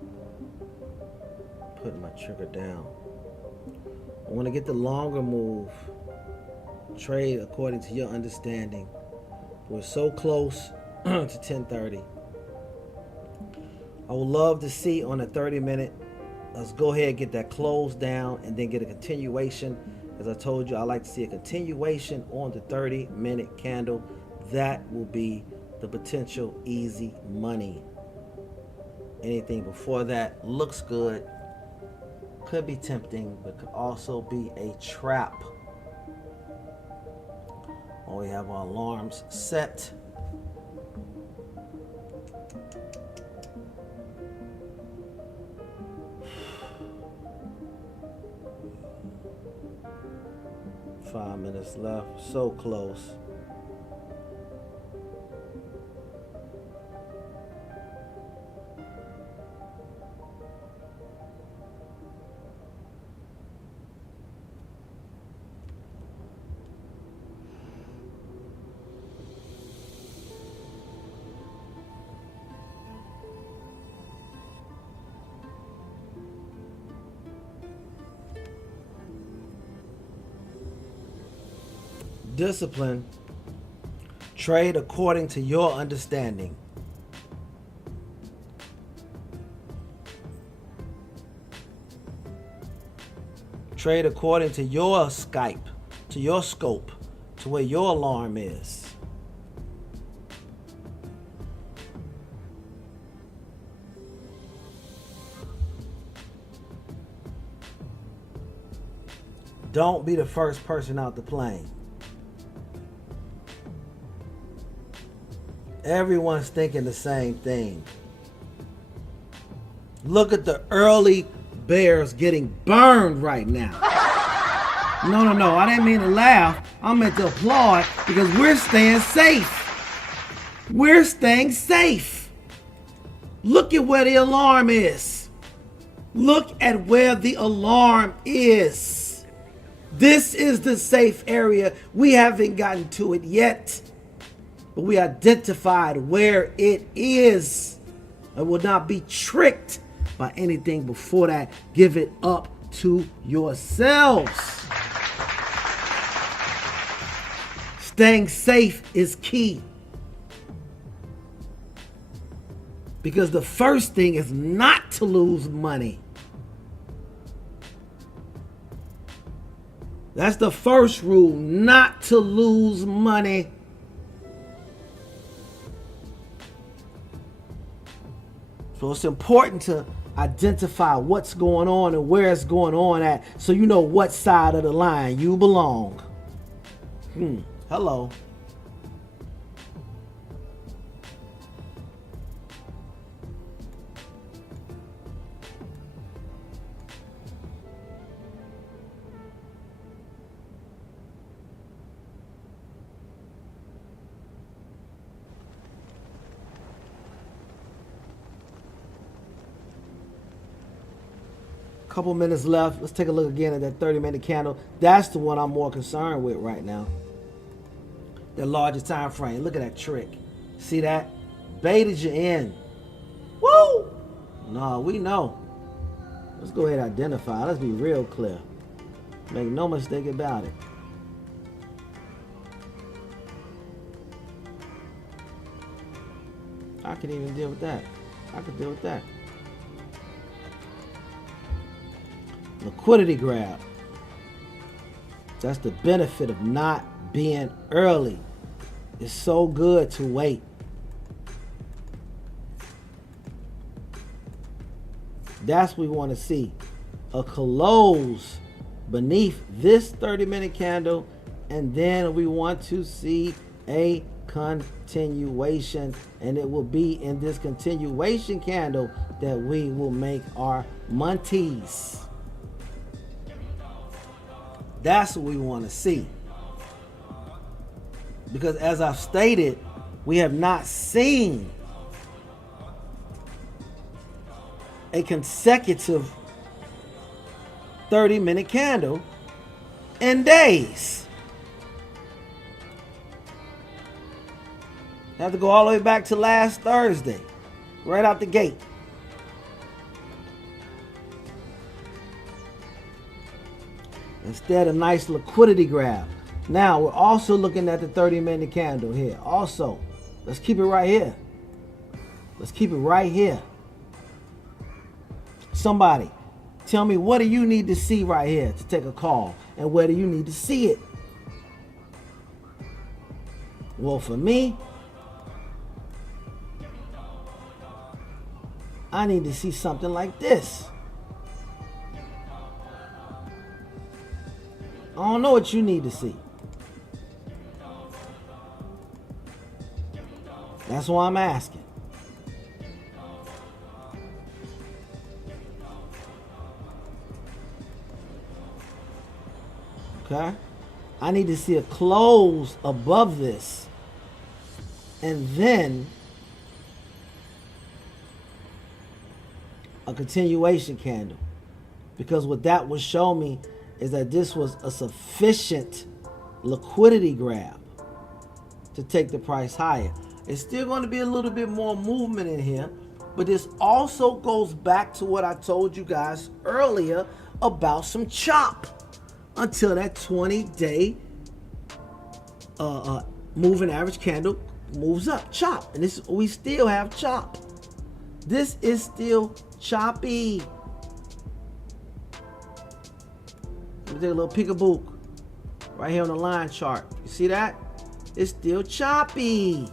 putting my trigger down. I want to get the longer move. Trade according to your understanding. We're so close to 10:30. I would love to see on a 30-minute. Let's go ahead and get that closed down and then get a continuation. As I told you, I like to see a continuation on the 30-minute candle. That will be the potential easy money. Anything before that looks good, could be tempting, but could also be a trap. When we have our alarms set. Five minutes left, so close. Discipline. Trade according to your understanding. Trade according to your Skype, to your scope, to where your alarm is. Don't be the first person out the plane. Everyone's thinking the same thing. Look at the early bears getting burned right now. No. I didn't mean to laugh. I meant to applaud because we're staying safe. We're staying safe. Look at where the alarm is. Look at where the alarm is. This is the safe area. We haven't gotten to it yet. But we identified where it is. I will not be tricked by anything before that. Give it up to yourselves. Staying safe is key. Because the first thing is not to lose money. That's the first rule, not to lose money. So it's important to identify what's going on and where it's going on at so you know what side of the line you belong. Hello. Couple minutes left. Let's take a look again at that 30-minute candle. That's the one I'm more concerned with right now. The larger time frame. Look at that trick. See that? Baited you in. Woo! No, we know. Let's go ahead and identify. Let's be real clear. Make no mistake about it. I can even deal with that. I can deal with that. Liquidity grab. That's the benefit of not being early. It's so good to wait. That's what we want to see. A close beneath this 30-minute candle, and then we want to see a continuation, and it will be in this continuation candle that we will make our monties. That's what we want to see, because as I've stated, we have not seen a consecutive 30-minute candle in days. I have to go all the way back to last Thursday, right out the gate. Instead, a nice liquidity grab. Now, we're also looking at the 30-minute candle here. Also, let's keep it right here. Let's keep it right here. Somebody, tell me, what do you need to see right here to take a call? And where do you need to see it? Well, for me, I need to see something like this. I don't know what you need to see. That's why I'm asking. Okay? I need to see a close above this. And then a continuation candle. Because what that would show me is that this was a sufficient liquidity grab to take the price higher. It's still going to be a little bit more movement in here, but this also goes back to what I told you guys earlier about some chop until that 20-day moving average candle moves up. Chop. And this, we still have chop. This is still choppy. Let me take a little peekaboo right here on the line chart. You see that? It's still choppy.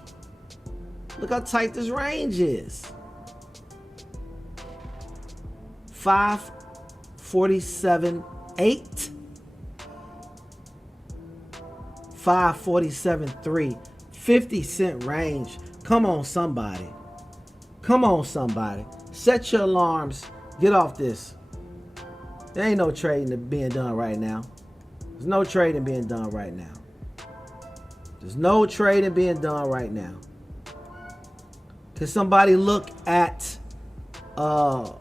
Look how tight this range is. 547.8, 547.3, 50-cent range. Come on, somebody. Come on, somebody. Set your alarms. Get off this. There ain't no trading being done right now. There's no trading being done right now. There's no trading being done right now. Can somebody look at the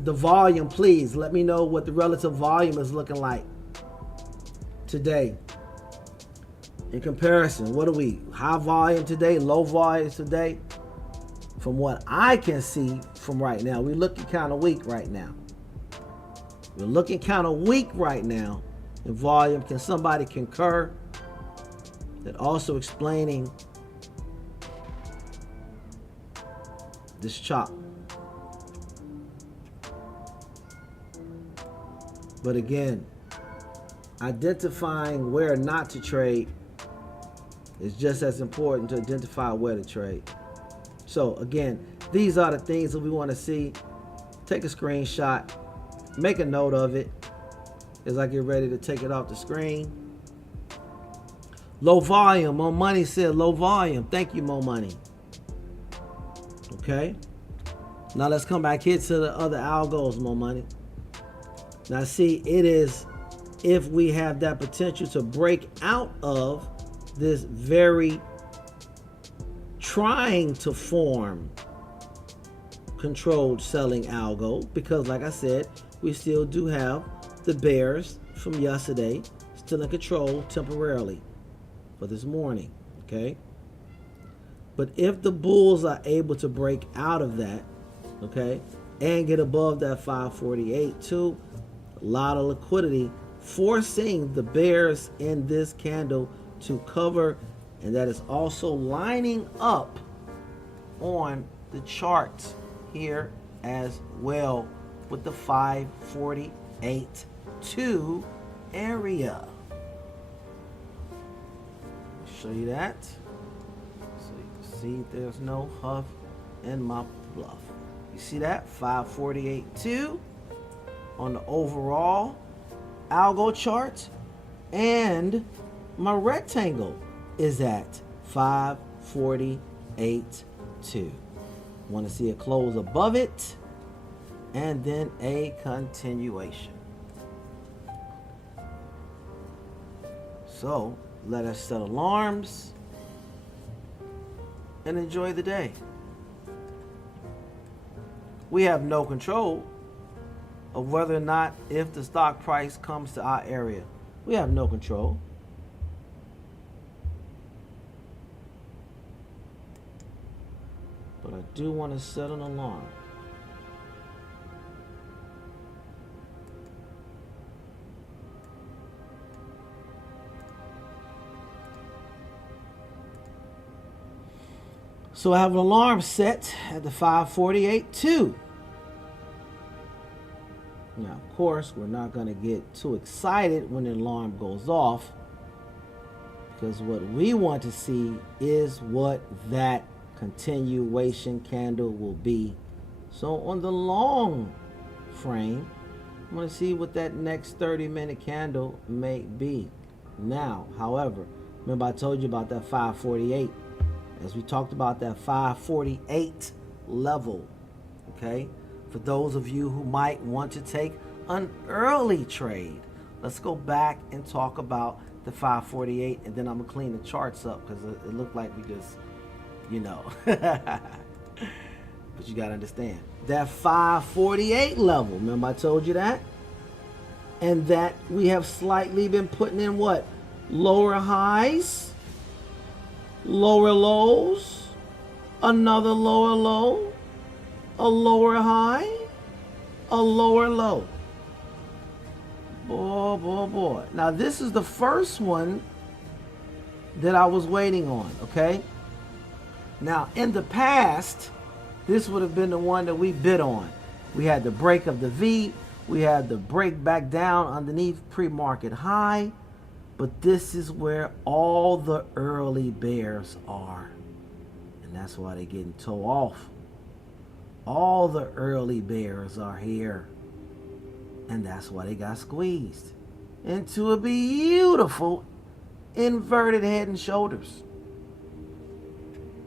volume, please? Let me know what the relative volume is looking like today. In comparison, what are we? High volume today, low volume today? From what I can see from right now, we're looking kind of weak right now. We're looking kind of weak right now in volume. Can somebody concur? That also explaining this chop. But again, identifying where not to trade is just as important to identify where to trade. So again, these are the things that we want to see. Take a screenshot, make a note of it as I get ready to take it off the screen. Low volume. Mo Money said low volume. Thank you, Mo Money. Okay. Now let's come back here to the other algos, Mo Money. Now see, it is if we have that potential to break out of this very trying to form controlled selling algo, because like I said, we still do have the bears from yesterday still in control temporarily for this morning, okay? But if the bulls are able to break out of that, okay, and get above that 548 too, a lot of liquidity, forcing the bears in this candle to cover, and that is also lining up on the charts here as well with the 548 2 area. Show you that so you can see there's no huff in my bluff. You see that 548.2 on the overall algo chart, and my rectangle is at 548.2. Want to see a close above it and then a continuation. So let us set alarms and enjoy the day. We have no control of whether or not if the stock price comes to our area. We have no control. But I do want to set an alarm. So I have an alarm set at the 548.2. Now, of course, we're not going to get too excited when the alarm goes off, because what we want to see is what that continuation candle will be. So on the long frame, I'm going to see what that next 30-minute candle may be. Now, however, remember I told you about that 548. As we talked about that 548 level, okay? For those of you who might want to take an early trade, let's go back and talk about the 548, and then I'm gonna clean the charts up because it looked like we just, you know. But you gotta understand that 548 level. Remember I told you that? And that we have slightly been putting in what? Lower highs, lower lows, another lower low, a lower high, a lower low. Boy, boy, boy. Now this is the first one that I was waiting on, okay? Now in the past, this would have been the one that we bid on. We had the break of the V, we had the break back down underneath pre-market high. But this is where all the early bears are. And that's why they're getting towed off. All the early bears are here. And that's why they got squeezed into a beautiful inverted head and shoulders.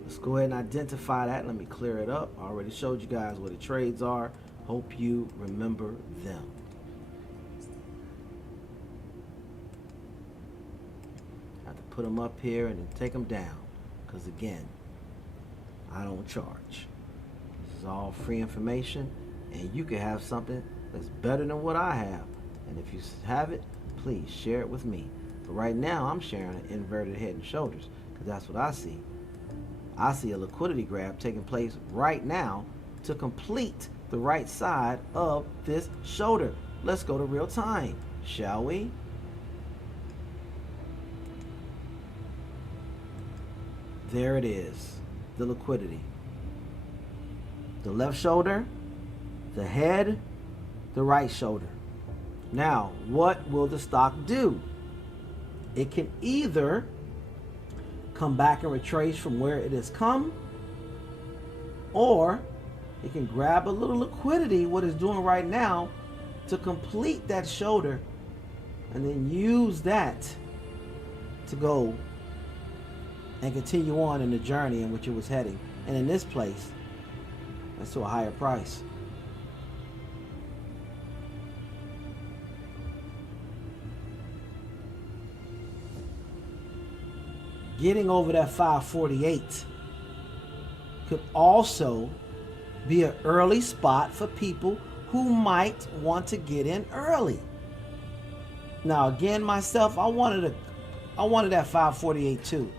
Let's go ahead and identify that. Let me clear it up. I already showed you guys what the trades are. Hope you remember them. Put them up here and then take them down, because again, I don't charge. This is all free information, and you can have something that's better than what I have. And if you have it, please share it with me. But right now I'm sharing an inverted head and shoulders, because that's what I see. I see a liquidity grab taking place right now to complete the right side of this shoulder. Let's go to real time, shall we? There it is, the liquidity. The left shoulder, the head, the right shoulder. Now, what will the stock do? It can either come back and retrace from where it has come, or it can grab a little liquidity, what it's doing right now, to complete that shoulder, and then use that to go and continue on in the journey in which it was heading. And in this place, that's to a higher price. Getting over that 548 could also be an early spot for people who who might want to get in early. Now again, myself, I wanted that 548 too.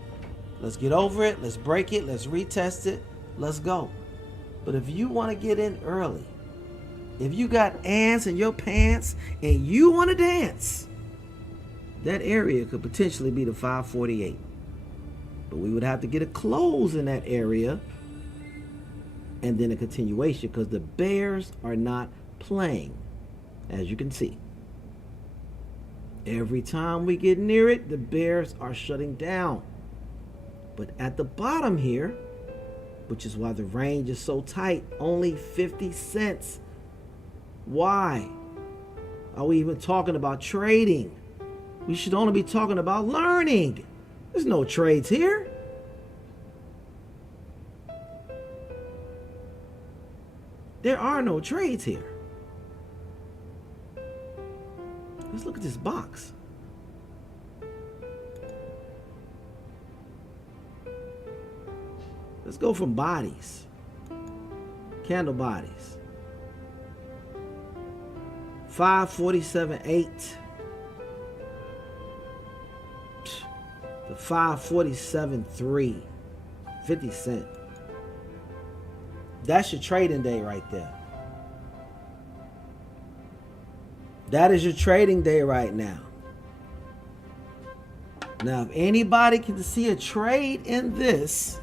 Let's get over it, let's break it, let's retest it, let's go. But if you want to get in early, if you got ants in your pants and you want to dance, that area could potentially be the 548. But we would have to get a close in that area and then a continuation, because the bears are not playing, as you can see. Every time we get near it, the bears are shutting down. But at the bottom here, which is why the range is so tight, only 50 cents. Why are we even talking about trading? We should only be talking about learning. There's no trades here. There are no trades here. Let's look at this box. Let's go from bodies. Candle bodies. 547.8. The 547.3. 50 cent. That's your trading day right there. That is your trading day right now. Now, if anybody can see a trade in this,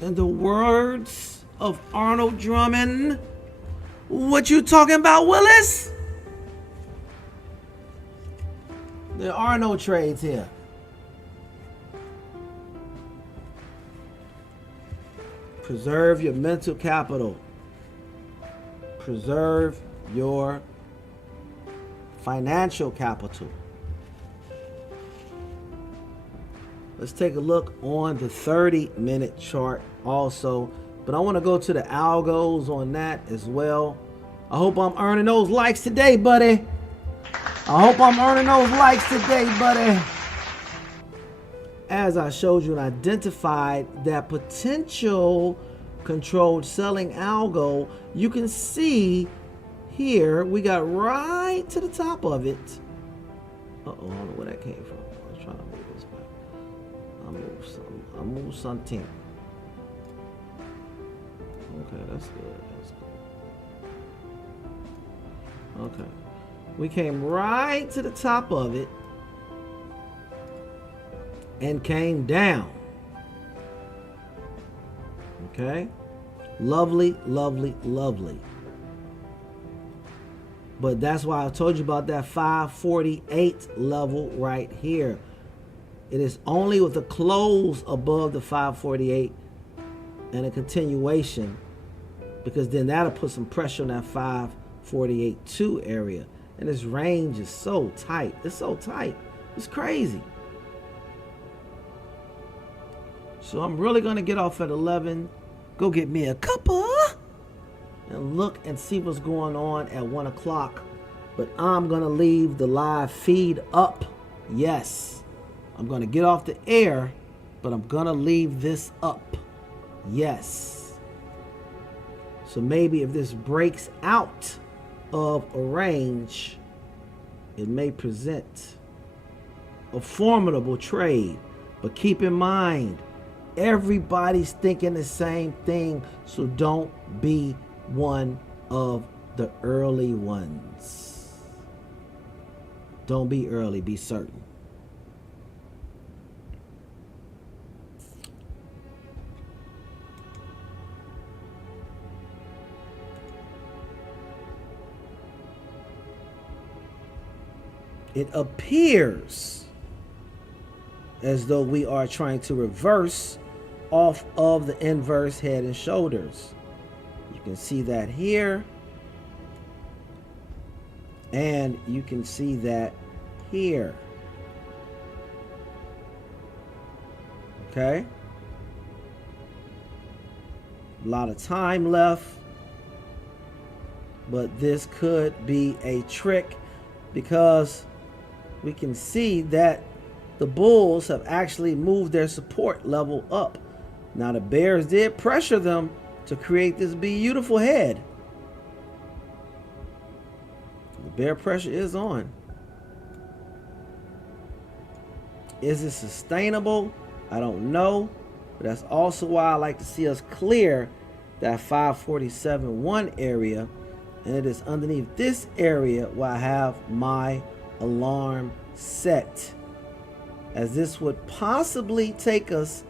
in the words of Arnold Drummond, what you talking about, Willis? There are no trades here. Preserve your mental capital. Preserve your financial capital. Let's take a look on the 30-minute chart also. But I want to go to the algos on that as well. I hope I'm earning those likes today, buddy. I hope I'm earning those likes today, buddy. As I showed you and identified that potential controlled selling algo, you can see here we got right to the top of it. Uh-oh, I don't know where that came from. I was trying to move this back. I moved something. Okay, that's good. Okay. We came right to the top of it and came down. Okay? Lovely, lovely, lovely. But that's why I told you about that 548 level right here. It is only with a close above the 548 and a continuation, because then that'll put some pressure on that 548.2 area. And this range is so tight. It's so tight. It's crazy. So I'm really going to get off at 11, go get me a cuppa, and look and see what's going on at 1 o'clock. But I'm going to leave the live feed up. Yes. I'm going to get off the air, but I'm going to leave this up. Yes. So maybe if this breaks out of a range, it may present a formidable trade. But keep in mind, everybody's thinking the same thing, so don't be one of the early ones. Don't be early, be certain. It appears as though we are trying to reverse off of the inverse head and shoulders. You can see that here, and you can see that here. Okay? A lot of time left, but this could be a trick, because we can see that the bulls have actually moved their support level up. Now the bears did pressure them to create this beautiful head. The bear pressure is on. Is it sustainable? I don't know. But that's also why I like to see us clear that 547.1 area. And it is underneath this area where I have my alarm set, as this would possibly take us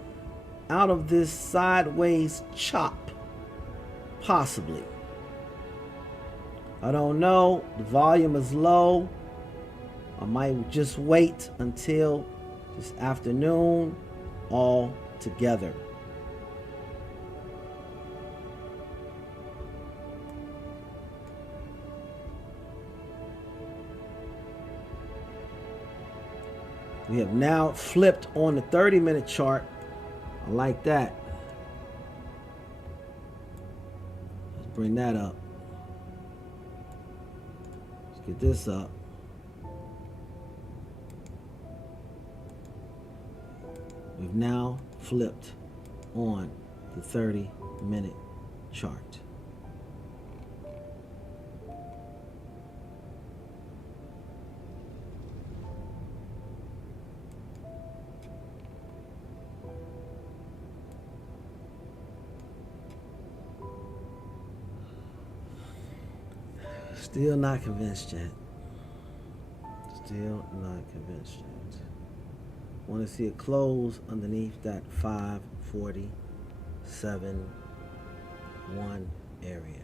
out of this sideways chop. Possibly. I don't know. The volume is low. I might just wait until this afternoon all together. We have now flipped on the 30-minute chart. I like that. Let's bring that up. Let's get this up. We've now flipped on the 30-minute chart. Still not convinced yet. Still not convinced yet. Want to see it close underneath that 547.1 area.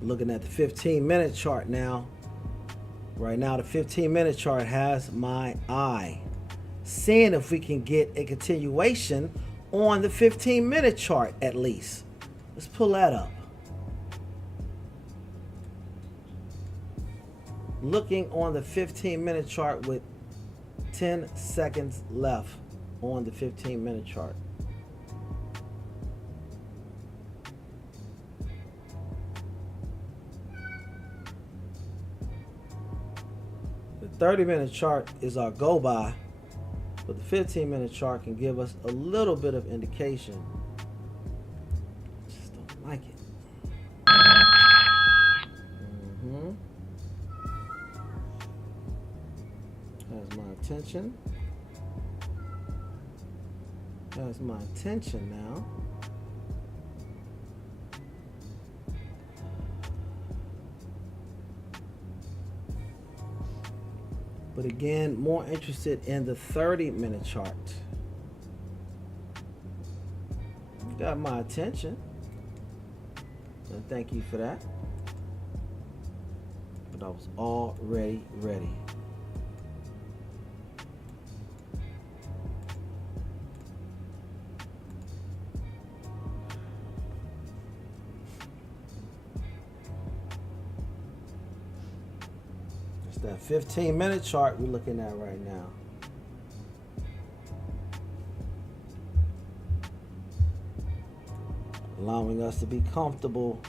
Looking at the 15-minute chart now. Right now, the 15-minute chart has my eye. Seeing if we can get a continuation on the 15-minute chart at least. Let's pull that up. Looking on the 15-minute chart with 10 seconds left on the 15-minute chart. The 30-minute chart is our go by. But the 15-minute chart can give us a little bit of indication. Just don't like it. Has my attention. Has my attention now. But again, more interested in the 30-minute chart. Got my attention. And thank you for that. But I was already ready. That 15-minute chart we're looking at right now. Allowing us to be comfortable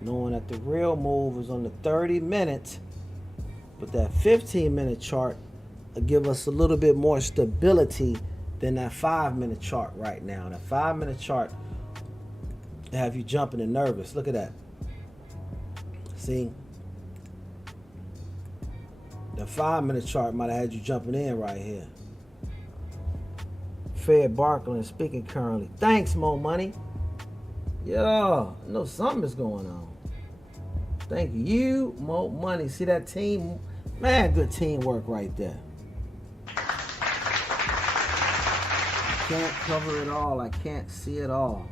knowing that the real move is on the 30-minute, but that 15-minute chart will give us a little bit more stability than that 5-minute chart right now. That 5-minute chart will have you jumping and nervous. Look at that. See? The 5-minute chart might have had you jumping in right here. Fred Barkland speaking currently. Thanks, Mo Money. Yeah, I know something is going on. Thank you, Mo Money. See that team? Man, good teamwork right there. I can't cover it all. I can't see it all.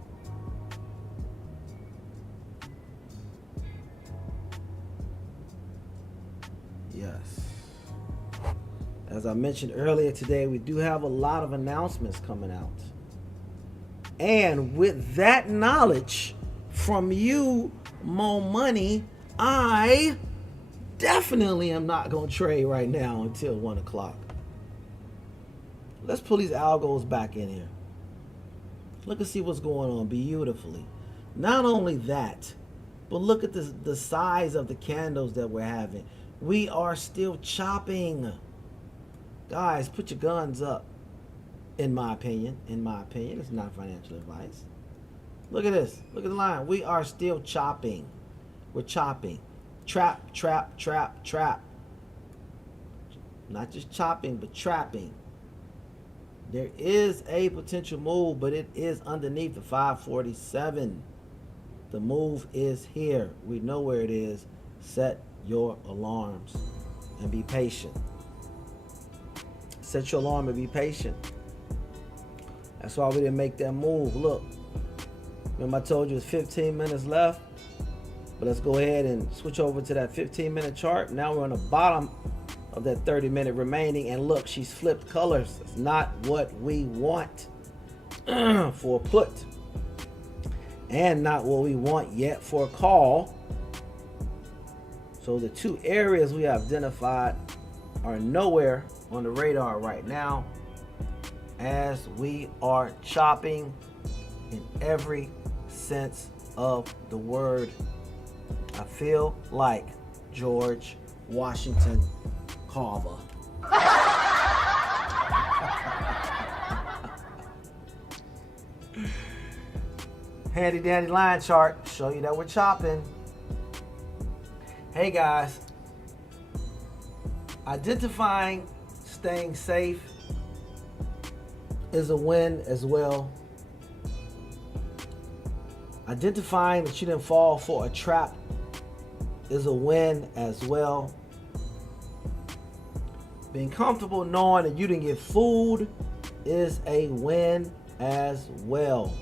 Yes. As I mentioned earlier today, we do have a lot of announcements coming out. And with that knowledge from you, Mo Money, I definitely am not going to trade right now until 1 o'clock. Let's pull these algos back in here. Look and see what's going on beautifully. Not only that, but look at the size of the candles that we're having. We are still chopping. Guys, put your guns up. In my opinion, it's not financial advice. Look at this. Look at the line. We are still chopping. We're chopping. Trap, trap, trap, trap. Not just chopping, but trapping. There is a potential move, but it is underneath the 547. The move is here. We know where it is. Set your alarms and be patient. Set your alarm and be patient. That's why we didn't make that move. Look. Remember I told you it's 15 minutes left? But let's go ahead and switch over to that 15-minute chart. Now we're on the bottom of that 30-minute remaining. And look, she's flipped colors. It's not what we want for a put. And not what we want yet for a call. So the two areas we have identified are nowhere on the radar right now, as we are chopping in every sense of the word. I feel like George Washington Carver. Handy dandy line chart, show you that we're chopping. Hey guys, identifying staying safe is a win as well. Identifying that you didn't fall for a trap is a win as well. Being comfortable knowing that you didn't get fooled is a win as well.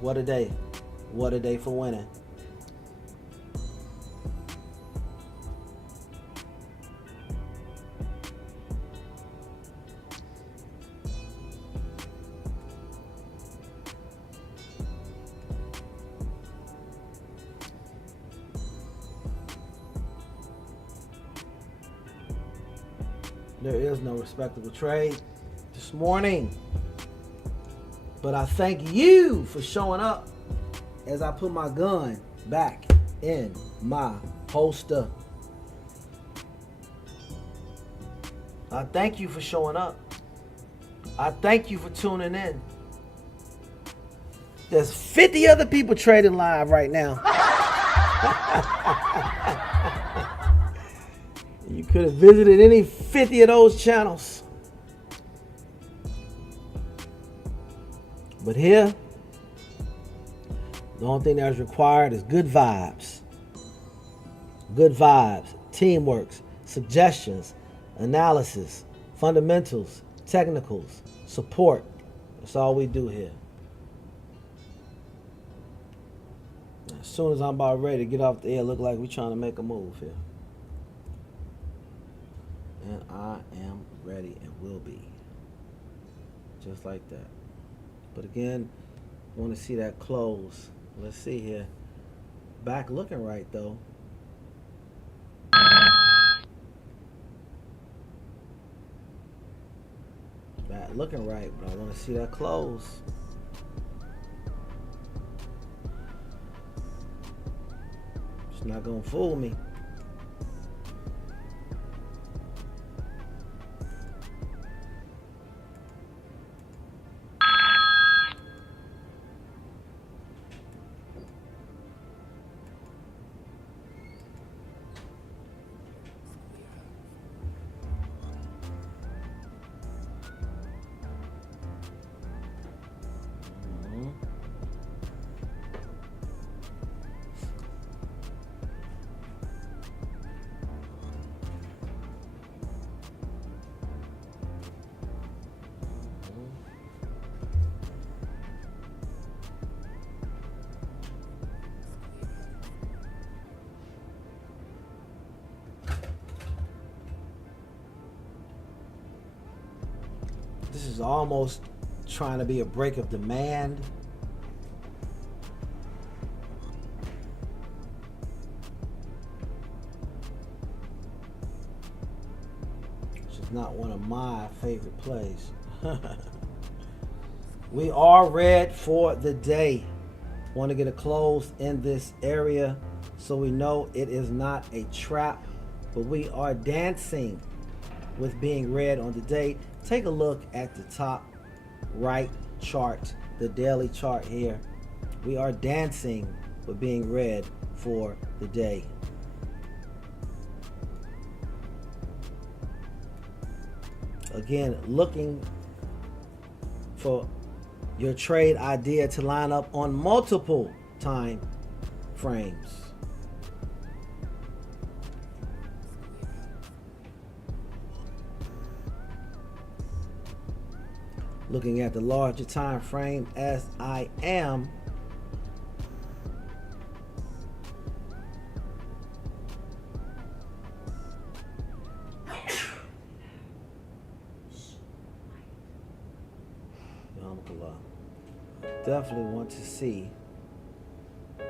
What a day. What a day for winning. There is no respectable trade this morning. But I thank you for showing up as I put my gun back in my holster. I thank you for showing up. I thank you for tuning in. There's 50 other people trading live right now. You could have visited any 50 of those channels. But here, the only thing that is required is good vibes. Good vibes, teamwork, suggestions, analysis, fundamentals, technicals, support. That's all we do here. As soon as I'm about ready to get off the air, look like we're trying to make a move here. And I am ready and will be. Just like that. But again, I want to see that close. Let's see here. Back looking right though. Back looking right, but I want to see that close. It's not gonna fool me. This is almost trying to be a break of demand. Which is not one of my favorite plays. We are red for the day. Want to get a close in this area so we know it is not a trap, but we are dancing with being red on the day. Take a look at the top right chart, the daily chart here. We are dancing with being red for the day. Again, looking for your trade idea to line up on multiple time frames. Looking at the larger time frame as I am. Definitely want to see. I'm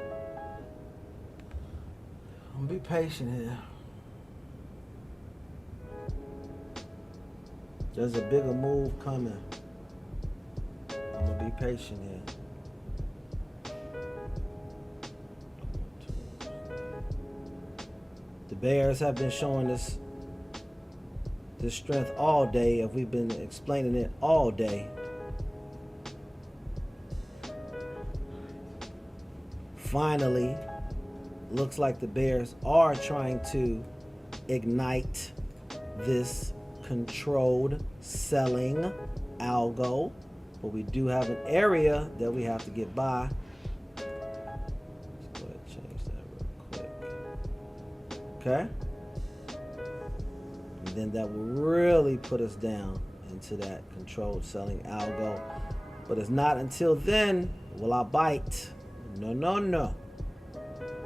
gonna be patient here. There's a bigger move coming. I'm gonna be patient here. The Bears have been showing us this strength all day. If we've been explaining it all day. Finally, looks like the Bears are trying to ignite this controlled selling algo, but we do have an area that we have to get by. Let's go ahead and change that real quick. Okay. And then that will really put us down into that controlled selling algo. But it's not until then will I bite. No, no, no.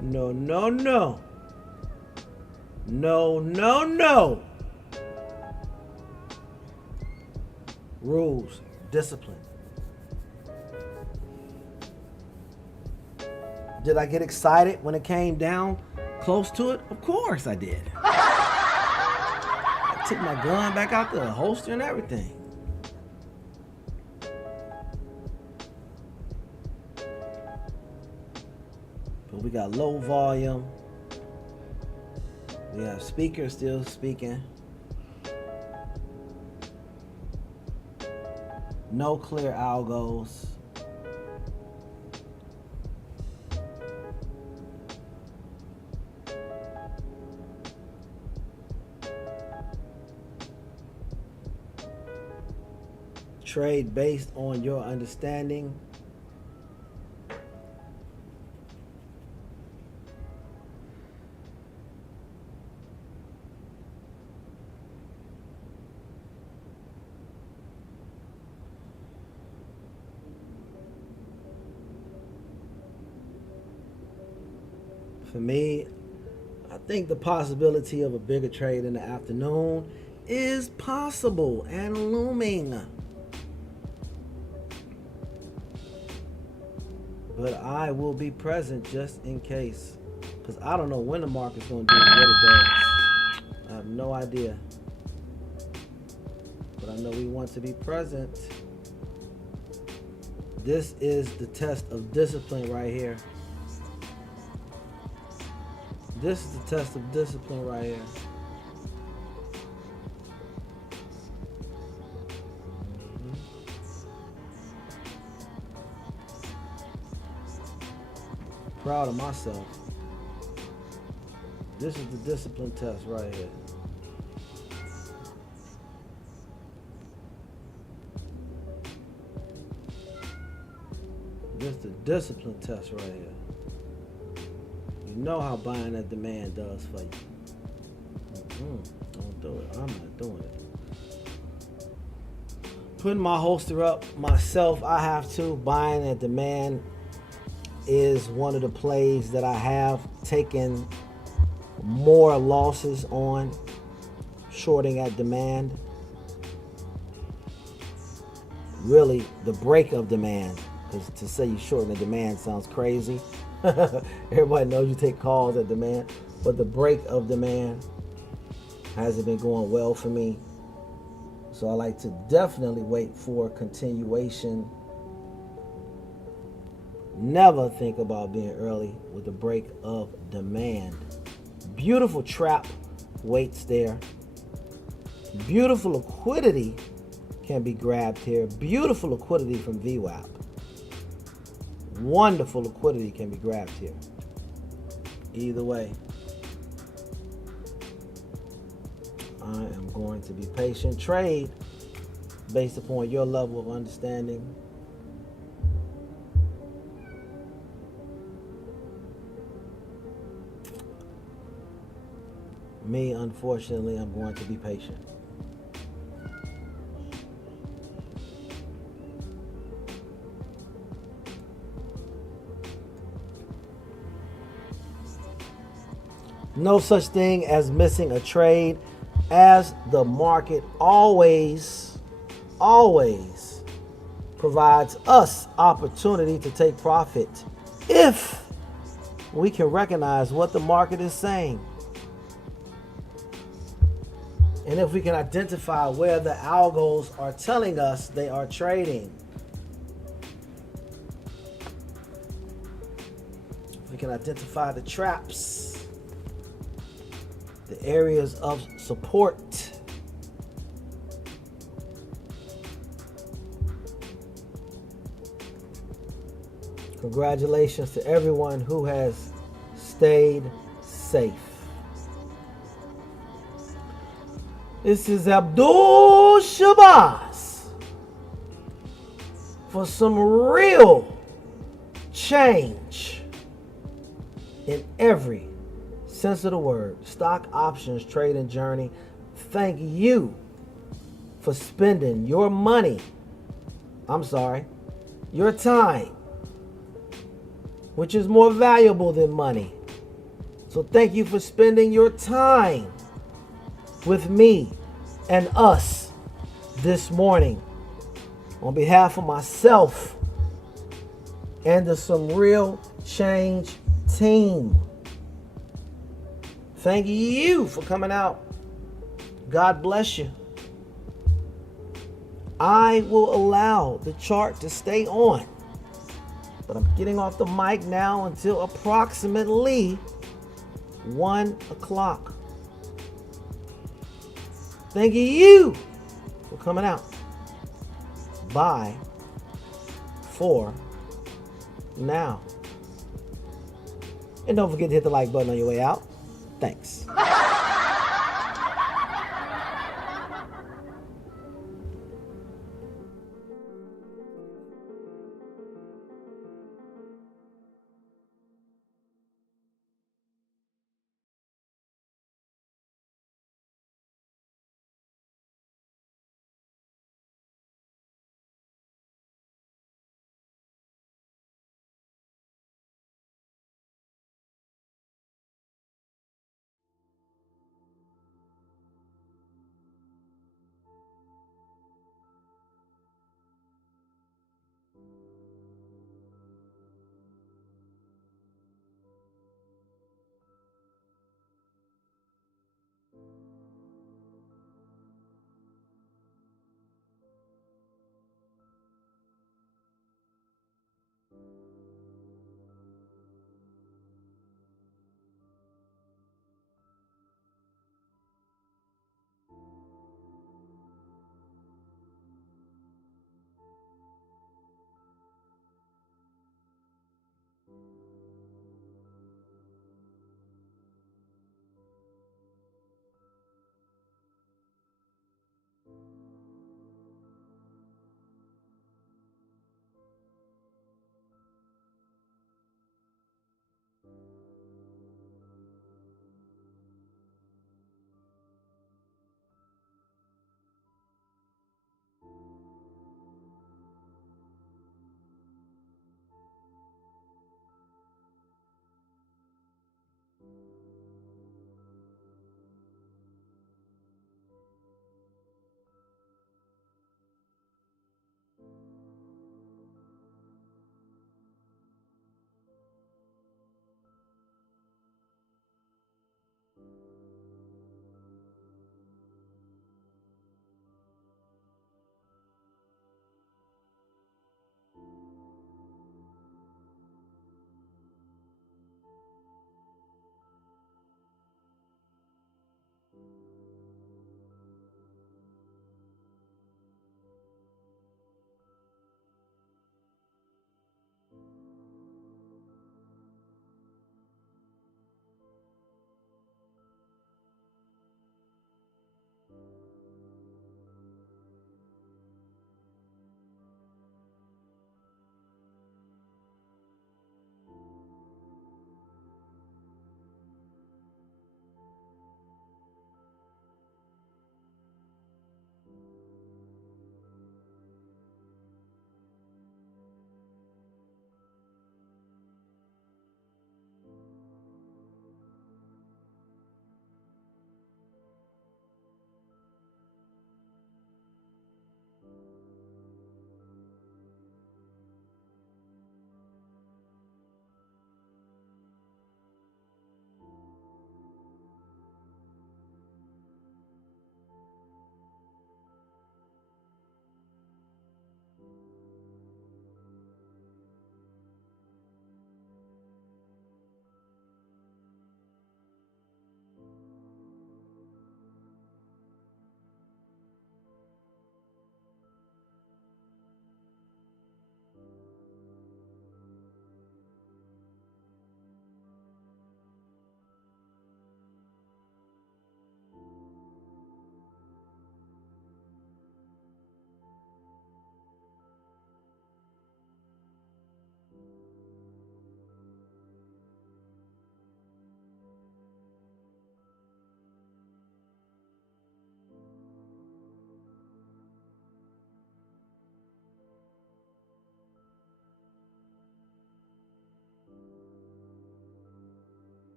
No, no, no. No, no, no. Rules, discipline. Did I get excited when it came down close to it? Of course I did. I took my gun back out the holster and everything. We got low volume. We have speakers still speaking. No clear algos. Trade based on your understanding. For me, I think the possibility of a bigger trade in the afternoon is possible and looming. But I will be present just in case, because I don't know when the market's going to do what it does. I have no idea. But I know we want to be present. This is the test of discipline right here. This is the test of discipline right here. Proud of myself. This is the discipline test right here. This is the discipline test right here. You know how buying at demand does for you. Don't do it. I'm not doing it. Putting my holster up myself, I have to. Buying at demand is one of the plays that I have taken more losses on. Shorting at demand. Really, the break of demand. Because to say you shorten at demand sounds crazy. Everybody knows you take calls at demand, but the break of demand hasn't been going well for me. So I like to definitely wait for continuation Never think about being early with the break of demand. Beautiful trap waits there. Beautiful liquidity can be grabbed here. Beautiful liquidity from VWAP. Wonderful liquidity can be grabbed here. Either way, I am going to be patient. Trade based upon your level of understanding. Me, unfortunately, I'm going to be patient. No such thing as missing a trade, as the market always provides us opportunity to take profit if we can recognize what the market is saying. And if we can identify where the algos are telling us they are trading. If we can identify the traps, the areas of support. Congratulations to everyone who has stayed safe. This is Abdul Shabazz for some real change in every sense of the word. Stock options trading journey. Thank you for spending your money. Your time, which is more valuable than money. So thank you for spending your time with me and us this morning. On behalf of myself and the Some Real Change team, thank you for coming out. God bless you. I will allow the chart to stay on, but I'm getting off the mic now until approximately 1 o'clock. Thank you for coming out. Bye for now. And don't forget to hit the like button on your way out. Thanks.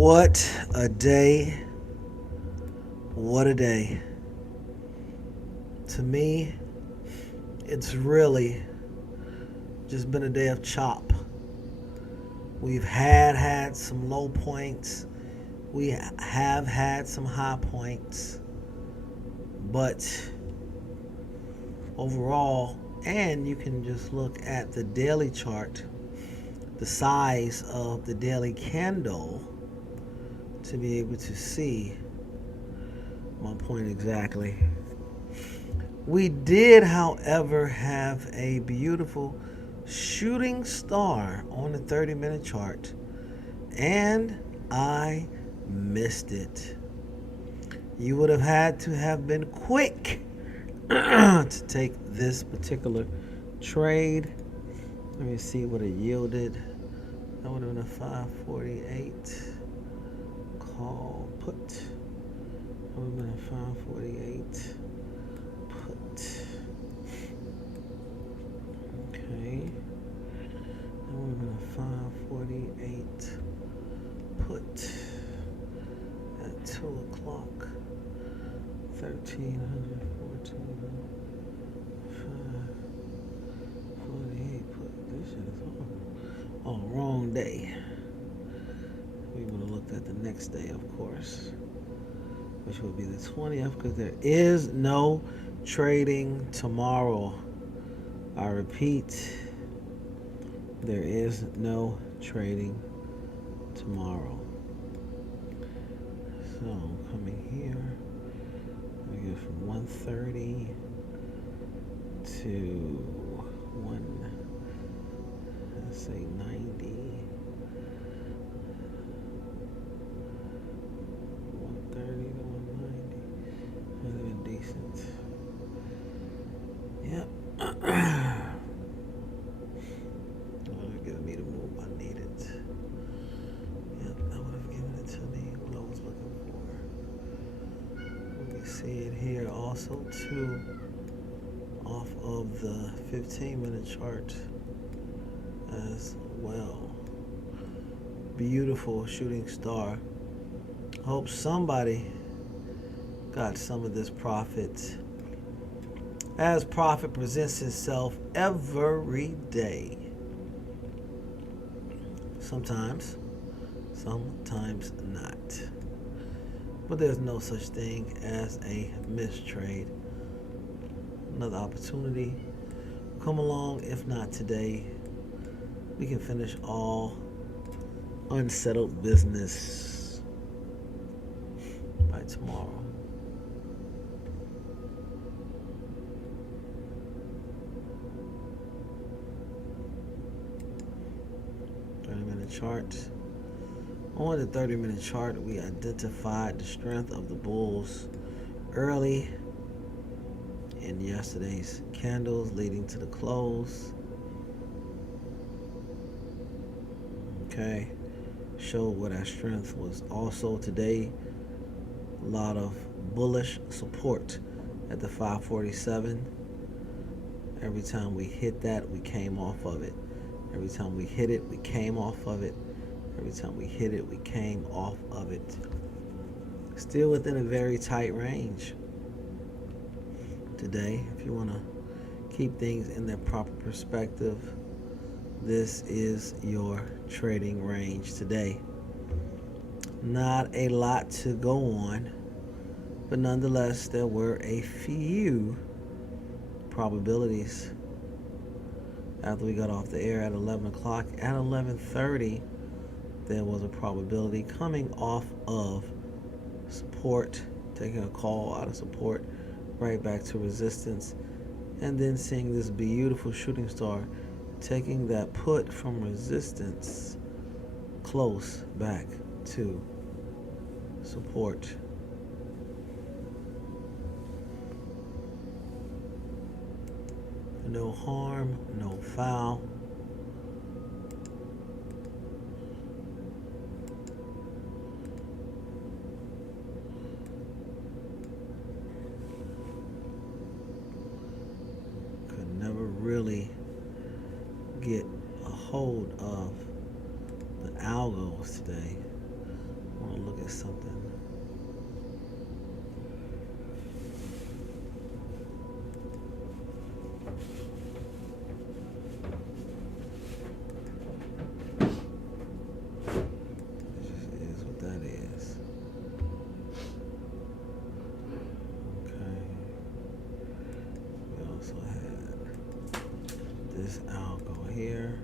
What a day. What a day. To me, it's really just been a day of chop. We've had some low points. We have had some high points. But overall, and you can just look at the daily chart, the size of the daily candle, to be able to see my point exactly. We did, however, have a beautiful shooting star on the 30-minute chart, and I missed it. You would have had to have been quick to take this particular trade. Let me see what it yielded. That would have been a 548 call put. That would have been a 548 put. Okay. That would have been a 548 put at 2 o'clock. 1300, 1400, 548 put. This shit is horrible. Oh, wrong day. We would have looked at the next day, of course, which would be the 20th, because there is no trading tomorrow. I repeat, there is no trading tomorrow. So coming here, we go from 130 to let's say 90. 130 to 190. That'd have been decent. Yep. Giving me the move I needed. Yep, that would have given it to me what I was looking for. We see it here also too, off of the 15-minute chart as well. Beautiful shooting star. Hope somebody got some of this profit, as profit presents itself every day. Sometimes not. But there's no such thing as a missed trade. Another opportunity come along. If not today, we can finish all unsettled business by tomorrow. Chart. On the 30-minute chart, we identified the strength of the bulls early in yesterday's candles leading to the close. Okay, showed what our strength was also today. A lot of bullish support at the 547. Every time we hit that, we came off of it. Every time we hit it, we came off of it. Every time we hit it, we came off of it. Still within a very tight range today. If you want to keep things in their proper perspective, this is your trading range today. Not a lot to go on, but nonetheless, there were a few probabilities. After we got off the air at 11 o'clock, at 11:30, there was a probability coming off of support, taking a call out of support, right back to resistance, and then seeing this beautiful shooting star taking that put from resistance close back to support. No harm, no foul. Could never really get a hold of the algos today. want to look at something. This algo here.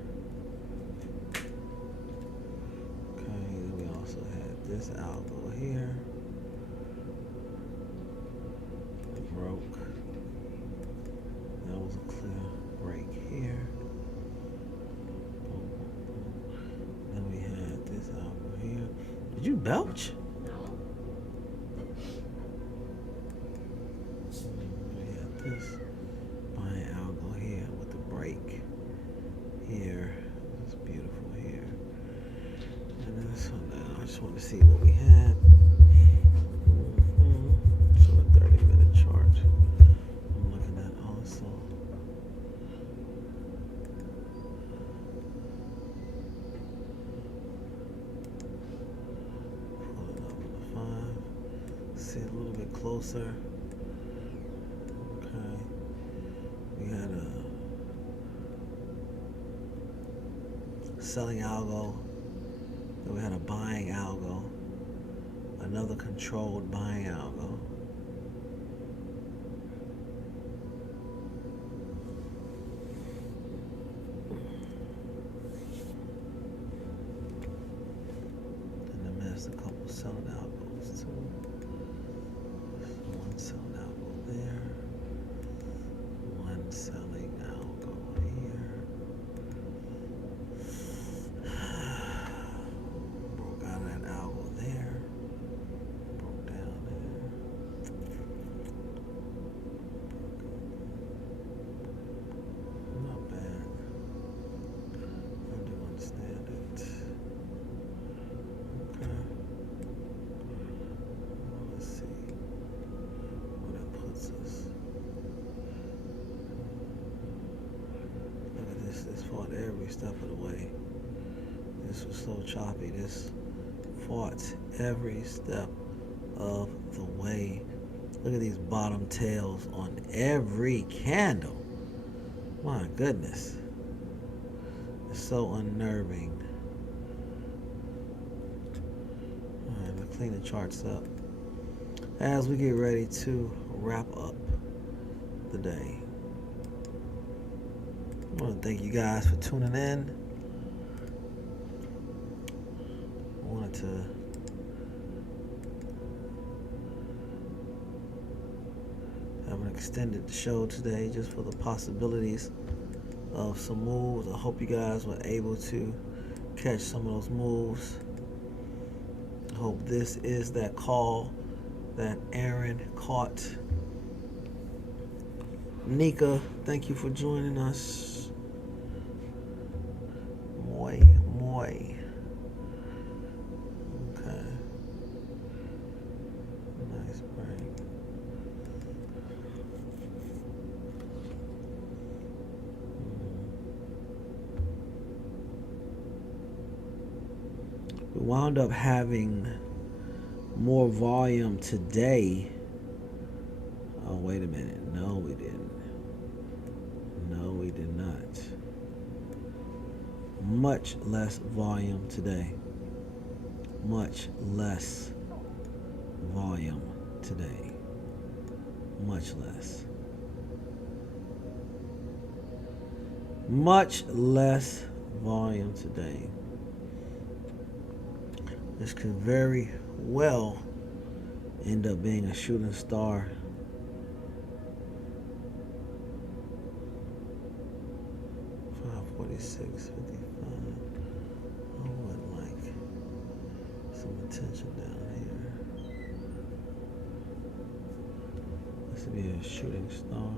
Okay, we also had this algo here. It broke. That was a clear break here. Then we had this algo here. Did you belch? We had this buying algo here with the break here. It's beautiful here. And then this one now, I just want to see what we had. So a 30-minute chart I'm looking at also. Pull it up on the 5. See it a little bit closer. Okay. We had a selling algo, then we had a buying algo, another controlled buying algo. And then there's a couple selling algos too. One selling algo there, one selling algo here. Broke out of that algo there. Broke down there. Not bad. I do understand it. Okay. Let's see where that puts us. Look at this. This fought every step of the way. This was so choppy. This fought every step of the way. Look at these bottom tails on every candle. My goodness. It's so unnerving. Alright, let's clean the charts up as we get ready to wrap up the day. I want to thank you guys for tuning in. I wanted to have an extended show today just for the possibilities of some moves. I hope you guys were able to catch some of those moves. I hope this is that call that Aaron caught. Nika, thank you for joining us. Moi. Okay. Nice break. We wound up having more volume today. Oh, wait a minute. No, we didn't. No, we did not. Much less volume today. Much less volume today. Much less. Much less volume today. This could very well end up being a shooting star. $546.55. I would like some attention down here. This would be a shooting star.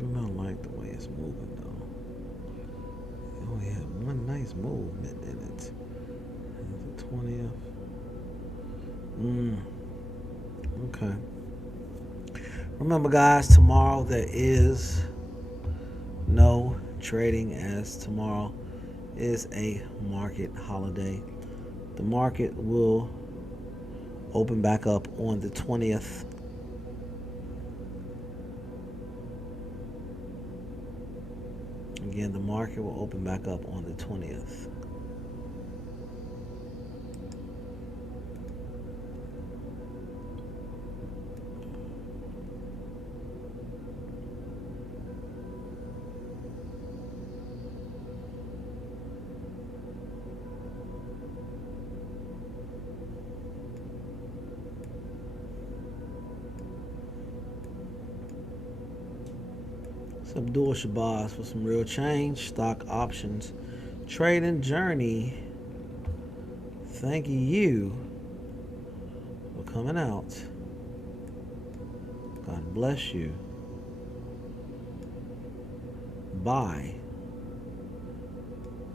do not like the way it's moving though. It only had one nice movement in it. The 20th. Okay. Remember, guys, tomorrow there is no trading, as tomorrow is a market holiday. The market will open back up on the 20th. Again, the market will open back up on the 20th. It's Abdul Shabazz for some real change, stock options, trading journey. Thank you for coming out. God bless you. Bye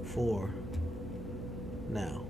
for now.